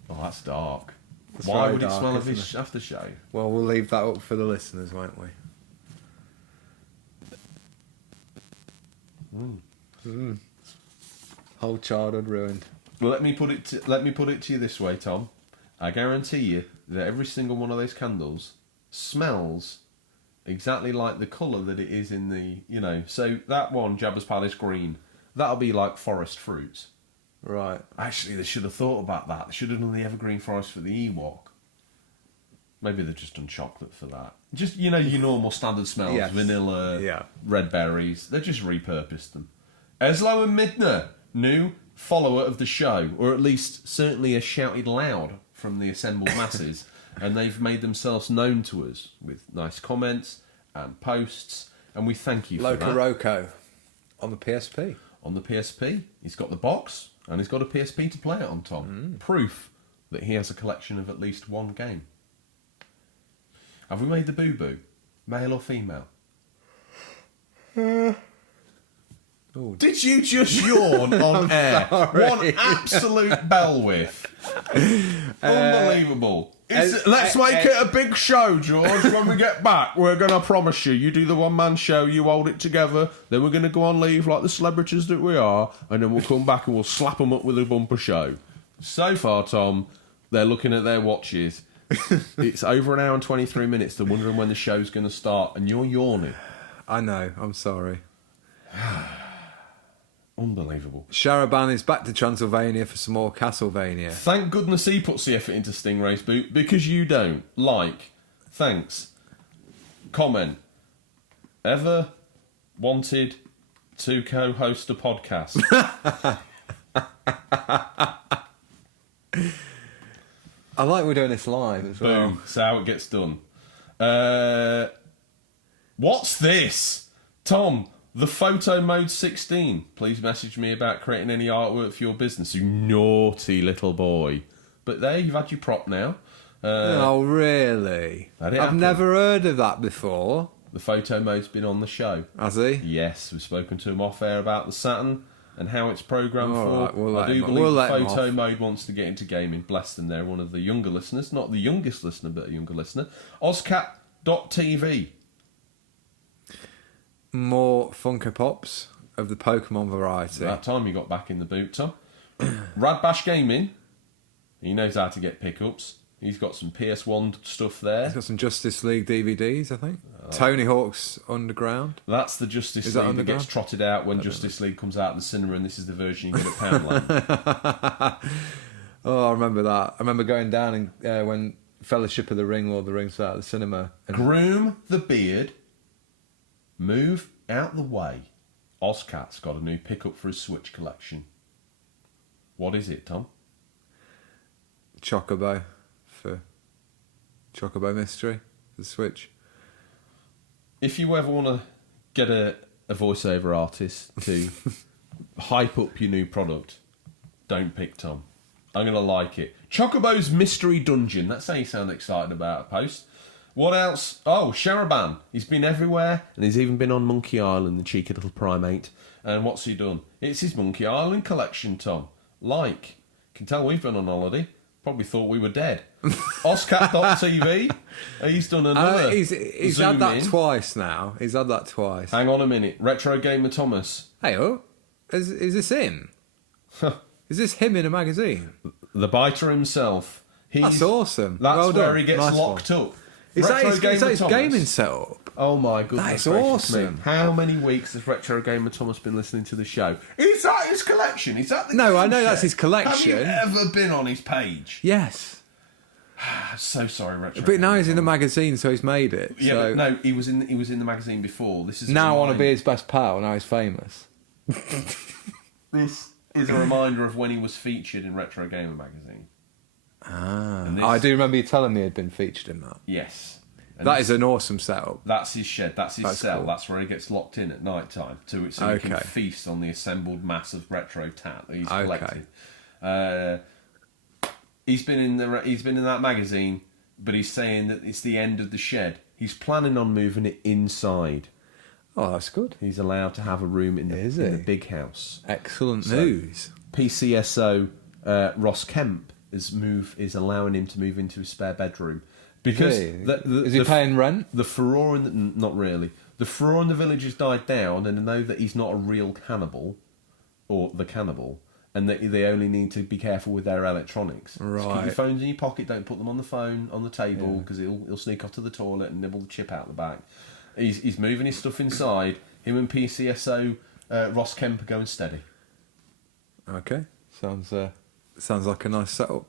Oh, that's dark. It's Why very would it dark, smell of isn't his aftershave? Well, we'll leave that up for the listeners, won't we? Whole childhood ruined. Well, let me put it to you this way, Tom. I guarantee you that every single one of those candles smells exactly like the colour that it is in the, So that one, Jabba's Palace green, that'll be like forest fruits. Right. Actually, they should have thought about that. They should have done the evergreen forest for the Ewok. Maybe they've just done chocolate for that. Just, your normal standard smells. Yes. Vanilla, red berries. They just repurposed them. Eslo and Midna, new follower of the show, or at least certainly a shouted loud from the assembled masses, and they've made themselves known to us with nice comments and posts, and we thank you for that. Loco on the PSP. On the PSP, he's got the box, and he's got a PSP to play it on, Tom. Proof that he has a collection of at least one game. Have we made the boo-boo? Male or female? Ooh. Did you just yawn on air? Sorry. One absolute bell whiff. Unbelievable. Let's make it a big show, George. When we get back, we're going to promise you. You do the one-man show, you hold it together, then we're going to go on leave like the celebrities that we are, and then we'll come back and we'll slap them up with a bumper show. So far, Tom, they're looking at their watches. It's over an hour and 23 minutes. They're wondering when the show's going to start, and you're yawning. I know, I'm sorry. Unbelievable. Sharaban is back to Transylvania for some more Castlevania. Thank goodness he puts the effort into Stingray's boot, because you don't. Like, thanks, comment, ever wanted to co-host a podcast? I like we're doing this live as well. Boom. That's how it gets done. What's this? Tom, the photo mode 16. Please message me about creating any artwork for your business, you naughty little boy. But there, you've had your prop now. Oh, really? That it I've happened. never heard of that before. The photo mode's been on the show. Has he? Yes, we've spoken to him off air about the Saturn. and how it's programmed All for. right, we'll I let do him- believe we'll let him Photo off. Mode wants to get into gaming. Bless them, they're one of the younger listeners. Not the youngest listener, but a younger listener. Ozcat.tv. More Funko Pops of the Pokemon variety. That time you got back in the boot, Tom. Rad Bash Gaming. He knows how to get pickups. He's got some PS1 stuff there. He's got some Justice League DVDs, I think. Tony Hawk's Underground. That's the Justice Is League that that underground? gets trotted out when Justice League comes out of the cinema, and this is the version you get at Poundland. Oh, I remember that. I remember going down and when Fellowship of the Ring, Lord of the Rings, was out of the cinema. And Groom the beard. Move out the way. Ozcat's got a new pickup for his Switch collection. What is it, Tom? Chocobo for Chocobo Mystery for the Switch. If you ever want to get a voiceover artist to hype up your new product, don't pick Tom. I'm going to like it. Chocobo's Mystery Dungeon. That's how you sound excited about a post. What else? Oh, Sharaban. He's been everywhere, and he's even been on Monkey Island, the cheeky little primate. And what's he done? It's his Monkey Island collection, Tom. Like. Can tell we've been on holiday. Probably thought we were dead. Oscat.tv. He's done another. He's zoom had that in. twice now. He's had that twice. Hang on a minute. Retro Gamer Thomas. Hey, oh, is this him? Is this him in a magazine? The biter himself. That's awesome. That's Well where done. he gets Nice locked up. Is that Retro his, Gamer is that his Thomas. gaming setup? Oh my goodness. That is gracious me. awesome. How many weeks has Retro Gamer Thomas been listening to the show? Is that his collection? Is that the No, I game know that's shed? his collection. Have you ever been on his page? Yes. I'm so sorry, Retro. But now Gamer he's in the Thomas. magazine, so he's made it. Yeah, so but no, he was in the magazine before. This is a now I want to reminder. be his best pal. Now he's famous. This is a reminder of when he was featured in Retro Gamer magazine. Ah, And this- I do remember you telling me he'd been featured in that. Yes. And That this- is an awesome setup. That's his shed. That's his That's cell. cool. That's where he gets locked in at night time so he can Okay. feast on the assembled mass of retro tat that he's Okay. collected. He's been in that magazine, but he's saying that it's the end of the shed. He's planning on moving it inside. Oh, that's good. He's allowed to have a room in Is the he? big house. Excellent So- news. PCSO Ross Kemp is allowing him to move into his spare bedroom because Is he the paying rent? The furore not really. The furore in the village has died down, and they know that he's not a real cannibal, or the cannibal, and that they only need to be careful with their electronics. So keep Right. your phones in your pocket. Don't put them on the table because he'll sneak off to the toilet and nibble the chip out the back. He's moving his stuff inside. Him and PCSO Ross Kemp are going steady. Okay, sounds like a nice setup.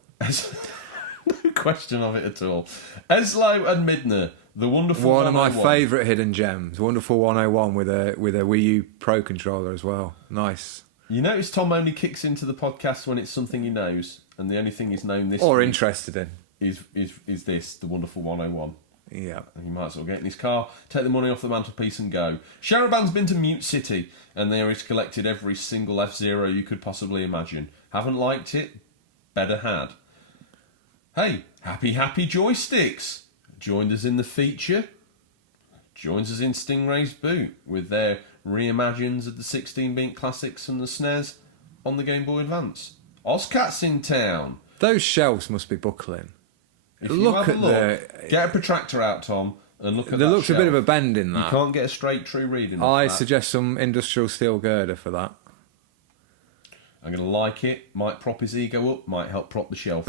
No question of it at all. Eslo and Midner, the wonderful One of my 101. favourite hidden gems. Wonderful 101 with a Wii U Pro controller as well. Nice. You notice Tom only kicks into the podcast when it's something he knows, and the only thing he's known this Or week interested in. is this, the wonderful 101. Yeah. And he might as well get in his car, take the money off the mantelpiece and go. Sharaban's been to Mute City, and there he's collected every single F-Zero you could possibly imagine. Haven't liked it? Better had. Hey, Happy Joysticks joined us in the feature. Joins us in Stingray's boot with their reimagines of the 16-bit classics and the SNES on the Game Boy Advance. Ozcat's in town. Those shelves must be buckling. If you Look have a at look, get a protractor out, Tom, and look at There that looks a bit shelf. of a bend in You that. can't get a straight true reading. I of that. suggest some industrial steel girder for that. I'm going to like it. Might prop his ego up. Might help prop the shelf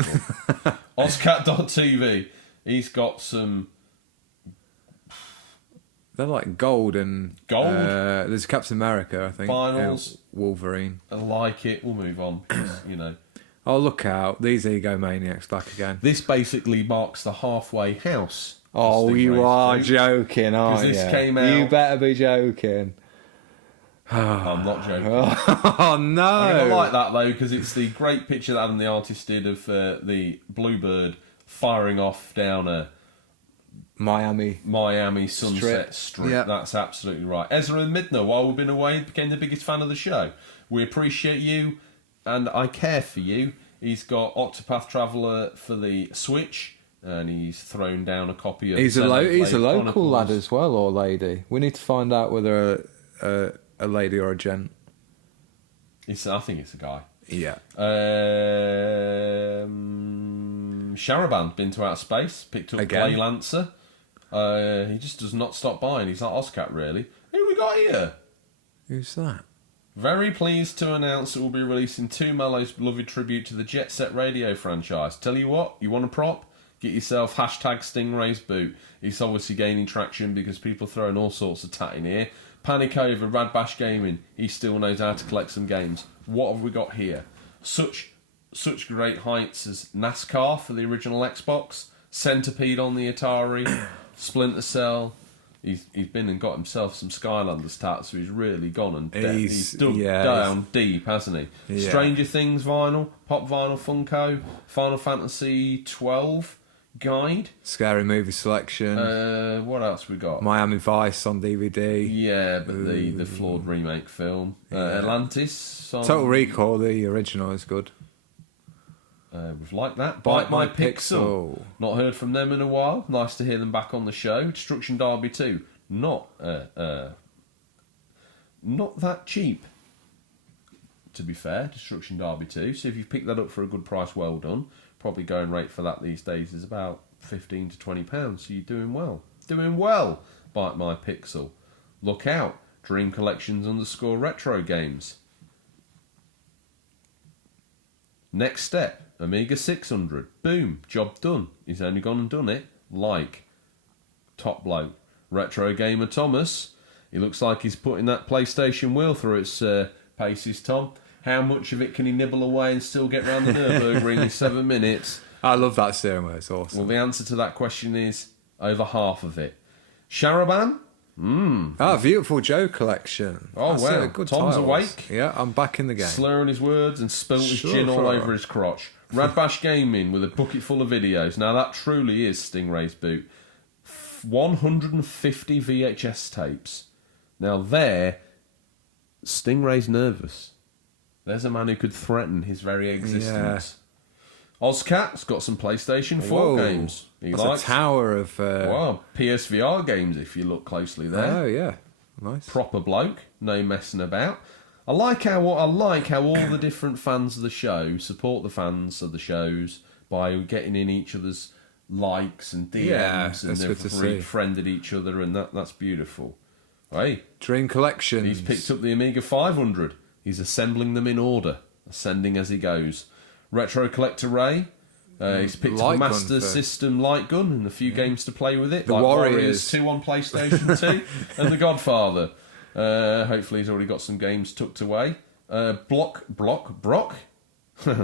up. Ozcat.tv. He's got some They're like gold and Gold? there's Captain America, I think. Vinyls. Wolverine. I like it. We'll move on. 'cause, Oh, look out! These egomaniacs back again. this basically marks the halfway house. Oh, of you Stingray's are boot. joking, aren't you? this came You out- better be joking. I'm not joking. Oh I'm no! going to like that though because it's the great picture that Adam the artist did of the Bluebird firing off down a Miami. Sunset Strip. Yeah. That's absolutely right. Ezra and Midner, while we've been away, became the biggest fan of the show. We appreciate you, and I care for you. He's got Octopath Traveler for the Switch, and he's thrown down a copy of. He's a Xenoblade local Chronicles. lad as well, or lady. We need to find out whether a lady or a gent. I think it's a guy. Yeah. Sharaban's been to outer space, picked up Again? Clay Lancer. He just does not stop buying. He's like Ozcat, really. Who we got here? Who's that? Very pleased to announce that we'll be releasing 2 Mello's beloved tribute to the Jet Set Radio franchise. Tell you what, you want a prop? Get yourself hashtag Stingrays boot. It's obviously gaining traction because people are throwing all sorts of tat in here. Panic over, Rad Bash Gaming. He still knows how to collect some games. What have we got here? Such great heights as NASCAR for the original Xbox, Centipede on the Atari, Splinter Cell. He's been and got himself some Skylanders tats, so he's really gone and he's dug down deep, hasn't he? Yeah. Stranger Things vinyl, Pop Vinyl Funko, Final Fantasy 12 guide, Scary Movie Selection. What else we got? Miami Vice on DVD. Yeah, but the flawed remake film. Atlantis. Total Recall, the original, is good. We've liked that. Bite My Pixel. Not heard from them in a while. Nice to hear them back on the show. Destruction Derby 2. Not that cheap, to be fair. Destruction Derby 2. So if you've picked that up for a good price, well done. Probably going rate for that these days is about £15 to £20. So you're doing well. Doing well. Bite My Pixel. Look out. Dream Collections _ retro games. Next step. Amiga 600. Boom. Job done. He's only gone and done it. Like. Top bloke. Retro Gamer Thomas. He looks like he's putting that PlayStation wheel through its paces, Tom. How much of it can he nibble away and still get round the Nürburgring in 7 minutes? I love that steering wheel. It's awesome. Well, the answer to that question is over half of it. Sharaban? Beautiful Joe collection. Oh, wow. Good Tom's titles. awake. Yeah, I'm back in the game. Slurring his words and spilt his gin all over his crotch. Rad Bash Gaming with a bucket full of videos. Now, that truly is Stingray's boot. 150 VHS tapes. Now, Stingray's nervous. There's a man who could threaten his very existence. Yeah. Ozcat's got some PlayStation 4 games. He likes a tower of... PSVR games, if you look closely there. Oh, yeah. Nice. Proper bloke. No messing about. I like how all the different fans of the show support the fans of the shows by getting in each other's likes and DMs, and they've friended each other, and that's beautiful. Hey, Dream Collection. He's picked up the Amiga 500. He's assembling them in order, ascending as he goes. Retro Collector Ray. He's picked up a Master System light gun and a few games to play with it. The Warriors 2 on PlayStation 2 and The Godfather. Hopefully he's already got some games tucked away. Brock. Brock the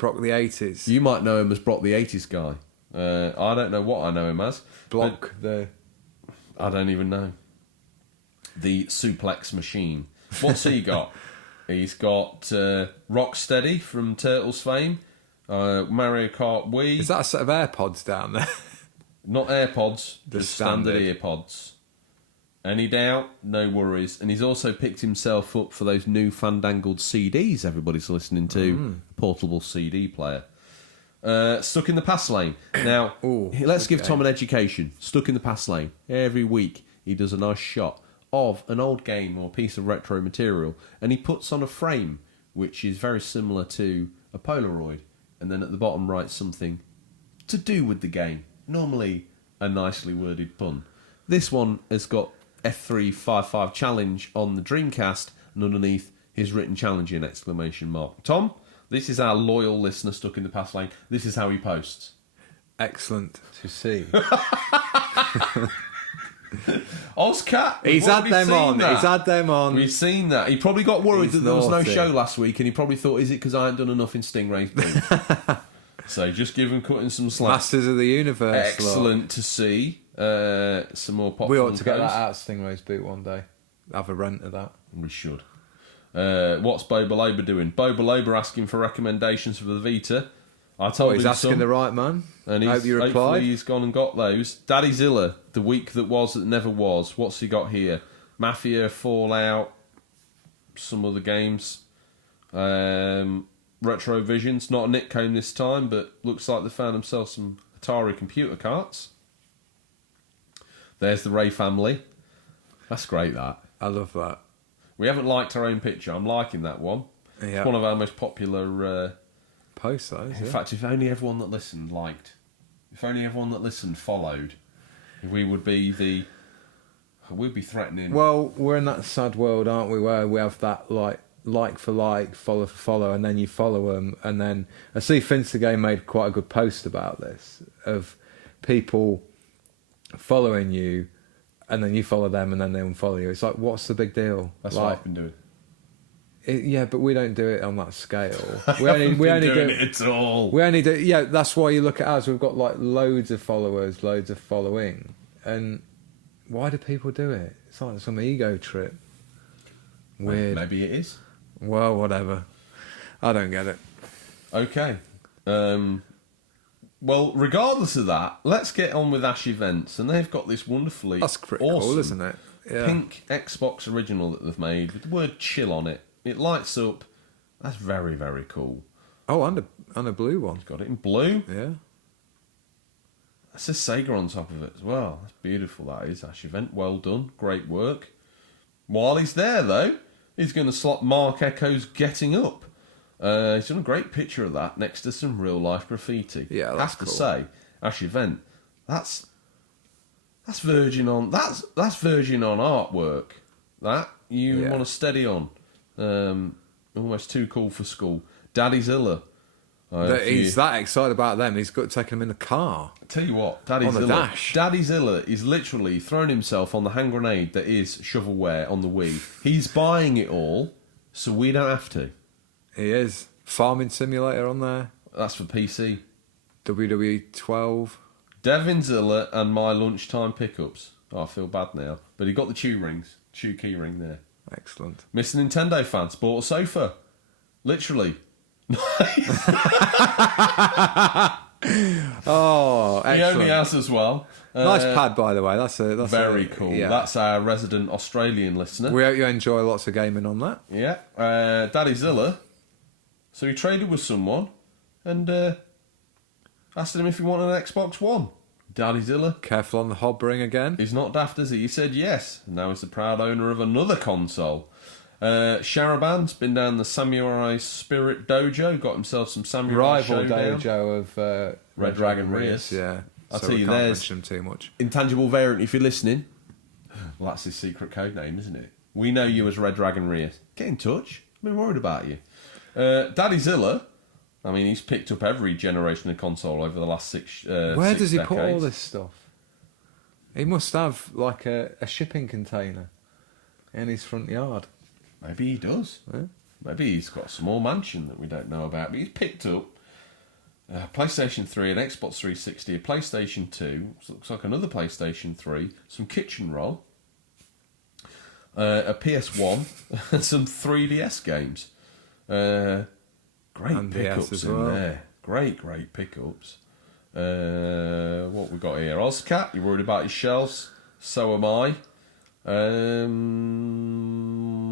80s. You might know him as Brock the 80s guy. I don't know what I know him as. I don't even know. The Suplex Machine. What's he got? He's got Rocksteady from Turtles fame. Mario Kart Wii. Is that a set of AirPods down there? Not AirPods, just standard earpods. Any doubt? No worries. And he's also picked himself up for those new fandangled CDs everybody's listening to. Portable CD player. Stuck in the Pass Lane. Now, let's give Tom an education. Stuck in the Pass Lane. Every week he does a nice shot of an old game or piece of retro material, and he puts on a frame which is very similar to a Polaroid, and then at the bottom writes something to do with the game. Normally a nicely worded pun. This one has got F355 challenge on the Dreamcast, and underneath his written challenge in exclamation mark. Tom, this is our loyal listener stuck in the Pass Lane. This is how he posts. Excellent to see. Ozcat, he's had them on. We've seen that. He probably got worried that there was no show last week, and he probably thought, is it because I ain't done enough in Stingray's boot? So just give him cutting some slack. Masters of the Universe. Excellent to see. Some more pop. We ought to get that out of Stingray's boot one day. Have a rent of that. We should. What's Boba Labour doing? Boba Labour asking for recommendations for the Vita. I told him he's asking the right man. And hopefully he's gone and got those. Daddy Zilla, the week that was that never was. What's he got here? Mafia, Fallout, some other games. Retro Visions, not a Nitcomb this time, but looks like they found themselves some Atari computer carts. There's the Ray family. That's great, that. I love that. We haven't liked our own picture. I'm liking that one. Yeah. It's one of our most popular Post those. in fact, if only everyone that listened liked. If only everyone that listened followed. We would be we'd be threatening. Well, we're in that sad world, aren't we, where we have that like for like, follow for follow, and then you follow them, and then I see Stingray made quite a good post about this of people following you, and then you follow them, and then they unfollow you. It's like, what's the big deal? That's what I've been doing. Yeah, but we don't do it on that scale. We only do it at all. We only do. Yeah, that's why you look at us. We've got like loads of followers, loads of following, and why do people do it? It's like some ego trip. Weird. Maybe it is. Well, whatever. I don't get it. Okay. Well, regardless of that, let's get on with Ash Events, and they've got this wonderfully That's pretty awesome cool, isn't it? Yeah. pink Xbox original that they've made with the word chill on it. It lights up. That's very, very cool. Oh, and a blue one. Got it in blue. Yeah. That says Sega on top of it as well. That's beautiful, that is. Ash Event, well done. Great work. While he's there, though, he's going to slot Mark Echo's Getting Up. He's done a great picture of that next to some real-life graffiti. Yeah, that's have to cool. say, Ash Event, that's verging on verging on artwork. That you want to steady on. Almost too cool for school. Daddy Zilla. He's that excited about them. He's got to take them in the car. Tell you what, Daddy On the Zilla. dash. Daddy Zilla is literally throwing himself on the hand grenade that is shovelware on the Wii. He's buying it all, so we don't have to. He is. Farming Simulator on there. That's for PC. WWE 12. Devin Zilla and my lunchtime pickups. Oh, I feel bad now. But he got the chew key ring there. Excellent. Mr. Nintendo fans bought a sofa. Literally. Oh, excellent. He only has as well. Nice pad, by the way. That's very cool. Yeah. That's our resident Australian listener. We hope you enjoy lots of gaming on that. Yeah. Daddy Zilla. So he traded with someone and asked him if he wanted an Xbox One. Daddy Zilla. Careful on the hob ring again. He's not daft, is he? He said yes. And now he's the proud owner of another console. Sharaban's been down the Samurai Spirit Dojo, got himself some Samurai Rival Showdown. dojo of Red Dragon Rias. Yeah. I'll so tell we you, can't there's mention them too much. Intangible Variant, if you're listening. Well, that's his secret code name, isn't it? We know you as Red Dragon Rias. Get in touch. I've been worried about you. Daddy Zilla, I mean, he's picked up every generation of console over the last six Where does he decades. put all this stuff? He must have like a shipping container in his front yard. Maybe he does. Yeah. Maybe he's got a small mansion that we don't know about. But he's picked up a PlayStation 3, an Xbox 360, a PlayStation 2, looks like another PlayStation 3, some kitchen roll, a PS1, and some 3DS games. Great And pickups DS as in well. there. Great pickups. What we got here? Ozcat, you're worried about your shelves? So am I.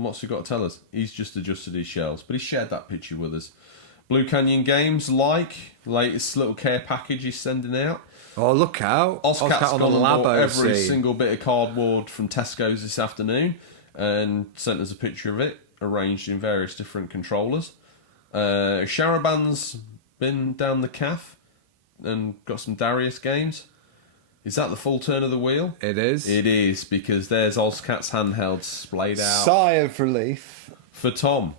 What's he got to tell us? He's just adjusted his shelves, but he shared that picture with us. Blue Canyon Games, latest little care package he's sending out. Oh, look out. Ozcat's on gone the and bought Labo every scene. single bit of cardboard from Tesco's this afternoon and sent us a picture of it, arranged in various different controllers. Sharaban's been down the calf and got some Darius games. Is that the full turn of the wheel? It is. It is, because there's Ozcat's handheld splayed out Sigh of relief. for Tom.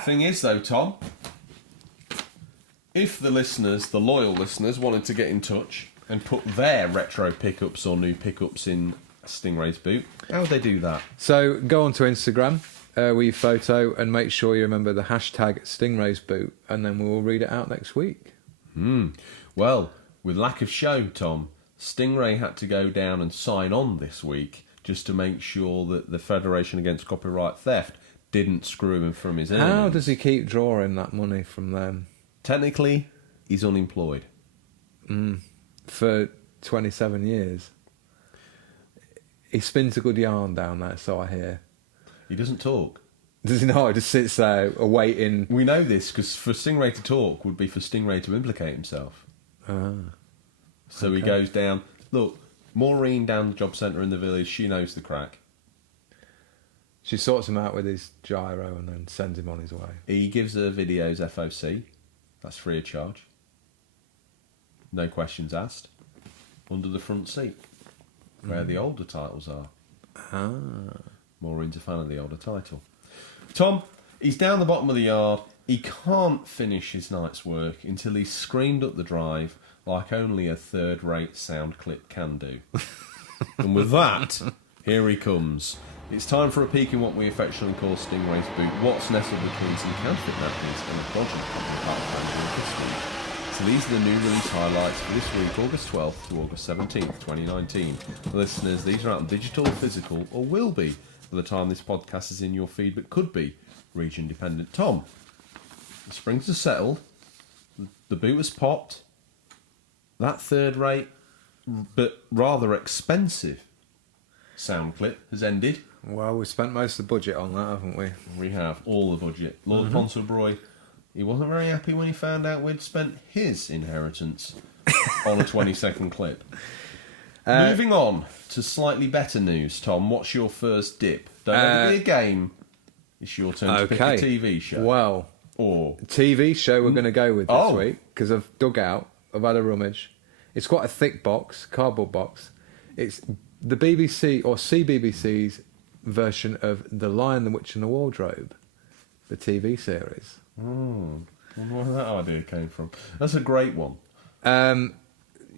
Thing is, though, Tom, if the listeners, the loyal listeners, wanted to get in touch and put their retro pickups or new pickups in Stingray's boot, how would they do that? So go onto Instagram with your photo and make sure you remember the hashtag Stingrays boot, and then we will read it out next week. Well, with lack of show, Tom, Stingray had to go down and sign on this week just to make sure that the Federation Against Copyright Theft didn't screw him from his earnings. How does he keep drawing that money from them? Technically, he's unemployed. For 27 years. He spins a good yarn down there, so I hear. He doesn't talk. Does he not? He just sits there awaiting. We know this because for Stingray to talk would be for Stingray to implicate himself. So he goes down. Look, Maureen down the job centre in the village, she knows the crack. She sorts him out with his gyro and then sends him on his way. He gives her videos FOC. That's free of charge. No questions asked. Under the front seat, where the older titles are. Maureen's a fan of the older title. Tom, he's down the bottom of the yard. He can't finish his night's work until he's screamed up the drive like only a third-rate sound clip can do. And with that, here he comes. It's time for a peek in what we affectionately call Stingray's boot. What's nestled between some counterfeit napkins and a dodgy copy part of history. So these are the new release highlights for this week, August 12th to August 17th, 2019. Listeners, these are out digital, physical, or will be by the time this podcast is in your feed, but could be region dependent. Tom, the springs are settled, the boot has popped, that third rate but rather expensive sound clip has ended. Well, we spent most of the budget on that, haven't we? We have all the budget. Lord Fauntleroy, he wasn't very happy when he found out we'd spent his inheritance on a 20-second clip. Moving on to slightly better news, Tom. What's your first dip? Don't let it be a game. It's your turn to pick a TV show. Well, or TV show we're going to go with this Oh. week, because I've dug out, I've had a rummage. It's quite a thick box, cardboard box. It's the BBC or CBBC's version of The Lion, the Witch and the Wardrobe, the TV series. I wonder where that idea came from. That's a great one.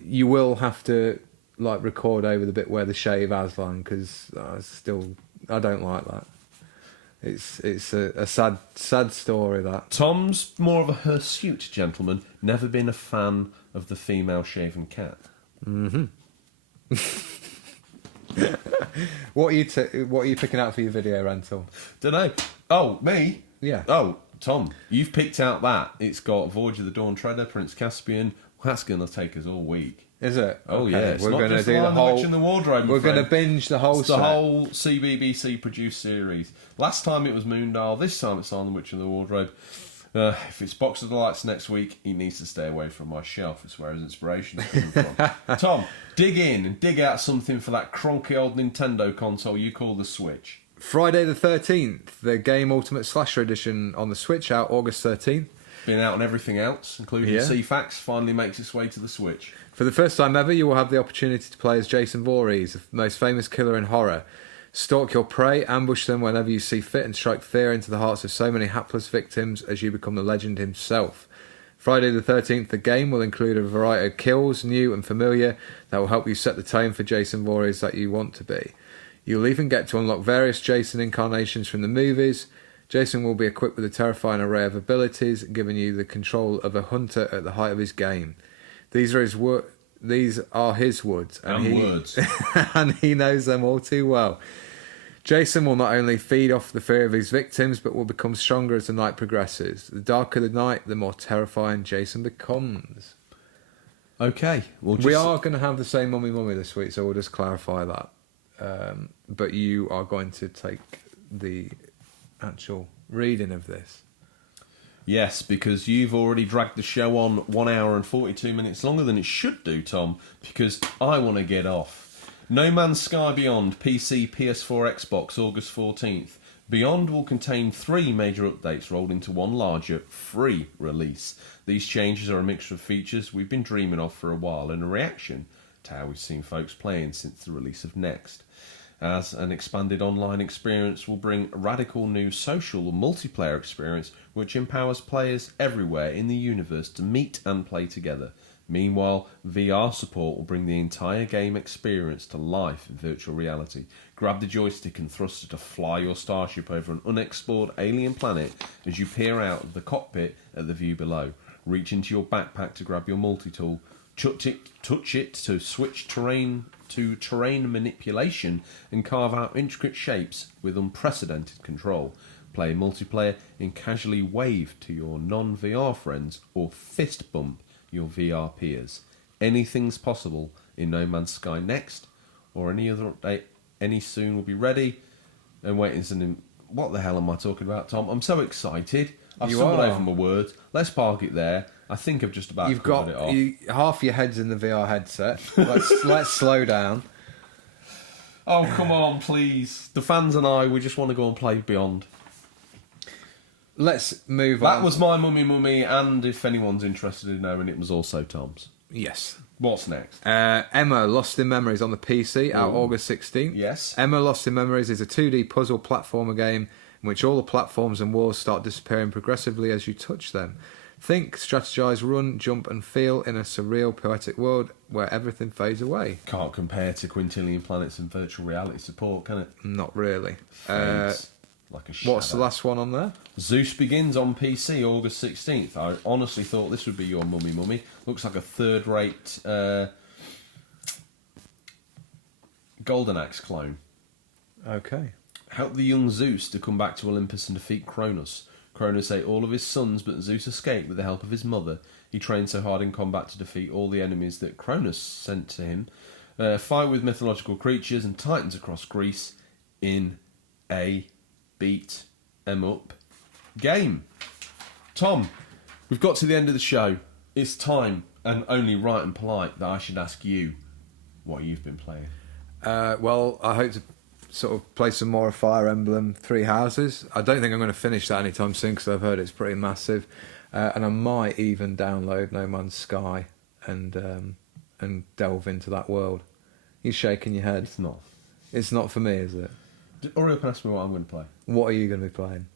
You will have to record over the bit where they shave Aslan, because I don't like that. It's a sad story, that. Tom's more of a hirsute gentleman, never been a fan of the female shaven cat. What are you picking out for your video rental? Dunno. Oh, me? Yeah. Oh, Tom, you've picked out that. It's got Voyage of the Dawn Treader, Prince Caspian. That's going to take us all week. Is it? Oh, Okay. yeah. It's We're not going to just do the the Lion, the whole. Witch and the Wardrobe, my We're going to friend. binge the whole It's the set. whole CBBC produced series. Last time it was Moondal. This time it's Lion, the Witch and the Wardrobe. If it's Box of Delights next week, he needs to stay away from my shelf. It's where his inspiration is coming from. Tom, dig in and dig out something for that cronky old Nintendo console you call the Switch. Friday the 13th, the Game Ultimate Slasher Edition on the Switch, out August 13th. Been out on everything else, including CFAX, finally makes its way to the Switch. For the first time ever, you will have the opportunity to play as Jason Voorhees, the most famous killer in horror. Stalk your prey, ambush them whenever you see fit, and strike fear into the hearts of so many hapless victims as you become the legend himself. Friday the 13th, the game will include a variety of kills, new and familiar, that will help you set the tone for Jason Voorhees that you want to be. You'll even get to unlock various Jason incarnations from the movies. Jason will be equipped with a terrifying array of abilities, giving you the control of a hunter at the height of his game. These are his words, and he knows them all too well. Jason will not only feed off the fear of his victims, but will become stronger as the night progresses. The darker the night, the more terrifying Jason becomes. Okay. We are going to have the same Mummy this week, so we'll just clarify that. But you are going to take the actual reading of this. Yes, because you've already dragged the show on 1 hour and 42 minutes longer than it should do, Tom, because I want to get off. No Man's Sky Beyond, PC, PS4, Xbox, August 14th. Beyond will contain 3 major updates rolled into one larger, free release. These changes are a mixture of features we've been dreaming of for a while and a reaction to how we've seen folks playing since the release of Next. As an expanded online experience will bring a radical new social multiplayer experience which empowers players everywhere in the universe to meet and play together. Meanwhile, VR support will bring the entire game experience to life in virtual reality. Grab the joystick and thruster to fly your starship over an unexplored alien planet as you peer out of the cockpit at the view below. Reach into your backpack to grab your multi-tool. Touch it to switch terrain to terrain manipulation and carve out intricate shapes with unprecedented control. Play multiplayer and casually wave to your non-VR friends or fist bump your VR peers. Anything's possible in No Man's Sky Next or any other update any soon will be ready. And waiting, what the hell am I talking about, Tom? I'm so excited. I've stumbled over my words. Let's park it there. I think I've just about covered it off. Half your head's in the VR headset. Let's slow down. Oh, come on, please. The fans and I, we just want to go and play Beyond. Let's move on. That was my mummy, and if anyone's interested in knowing, it was also Tom's. Yes. What's next? Emma Lost in Memories on the PC, out August 16th. Yes. Emma Lost in Memories is a 2D puzzle platformer game in which all the platforms and walls start disappearing progressively as you touch them. Think, strategize, run, jump and feel in a surreal, poetic world where everything fades away. Can't compare to Quintillion Planets and virtual reality support, can it? Not really. Fades like a shadow. What's the last one on there? Zeus Begins on PC, August 16th. I honestly thought this would be your mummy. Looks like a third-rate Golden Axe clone. Okay. Help the young Zeus to come back to Olympus and defeat Cronus. Cronus ate all of his sons, but Zeus escaped with the help of his mother. He trained so hard in combat to defeat all the enemies that Cronus sent to him. Fight with mythological creatures and titans across Greece in a beat-em-up game. Tom, we've got to the end of the show. It's time, and only right and polite, that I should ask you what you've been playing. Well, I hope to sort of play some more of Fire Emblem Three Houses. I don't think I'm going to finish that anytime soon because I've heard it's pretty massive, and I might even download No Man's Sky and delve into that world. You're shaking your head. It's not. It's not for me, is it? Hurry up and ask me what I'm going to play. What are you going to be playing?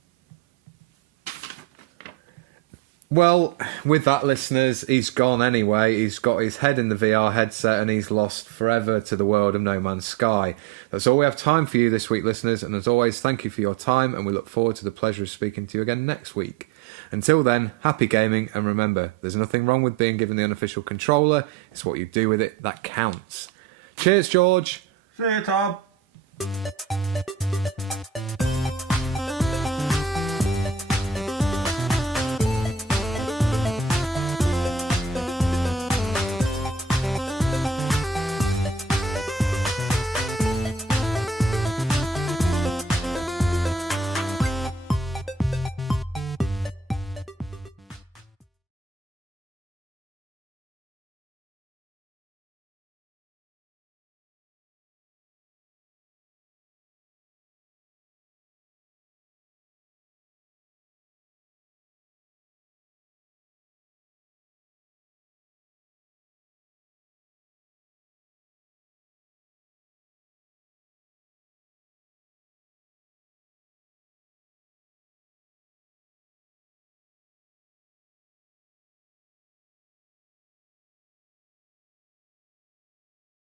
Well, with that, listeners, he's gone anyway. He's got his head in the VR headset and he's lost forever to the world of No Man's Sky. That's all we have time for you this week, listeners. And as always, thank you for your time and we look forward to the pleasure of speaking to you again next week. Until then, happy gaming, and remember, there's nothing wrong with being given the unofficial controller. It's what you do with it that counts. Cheers, George. See you, Tom.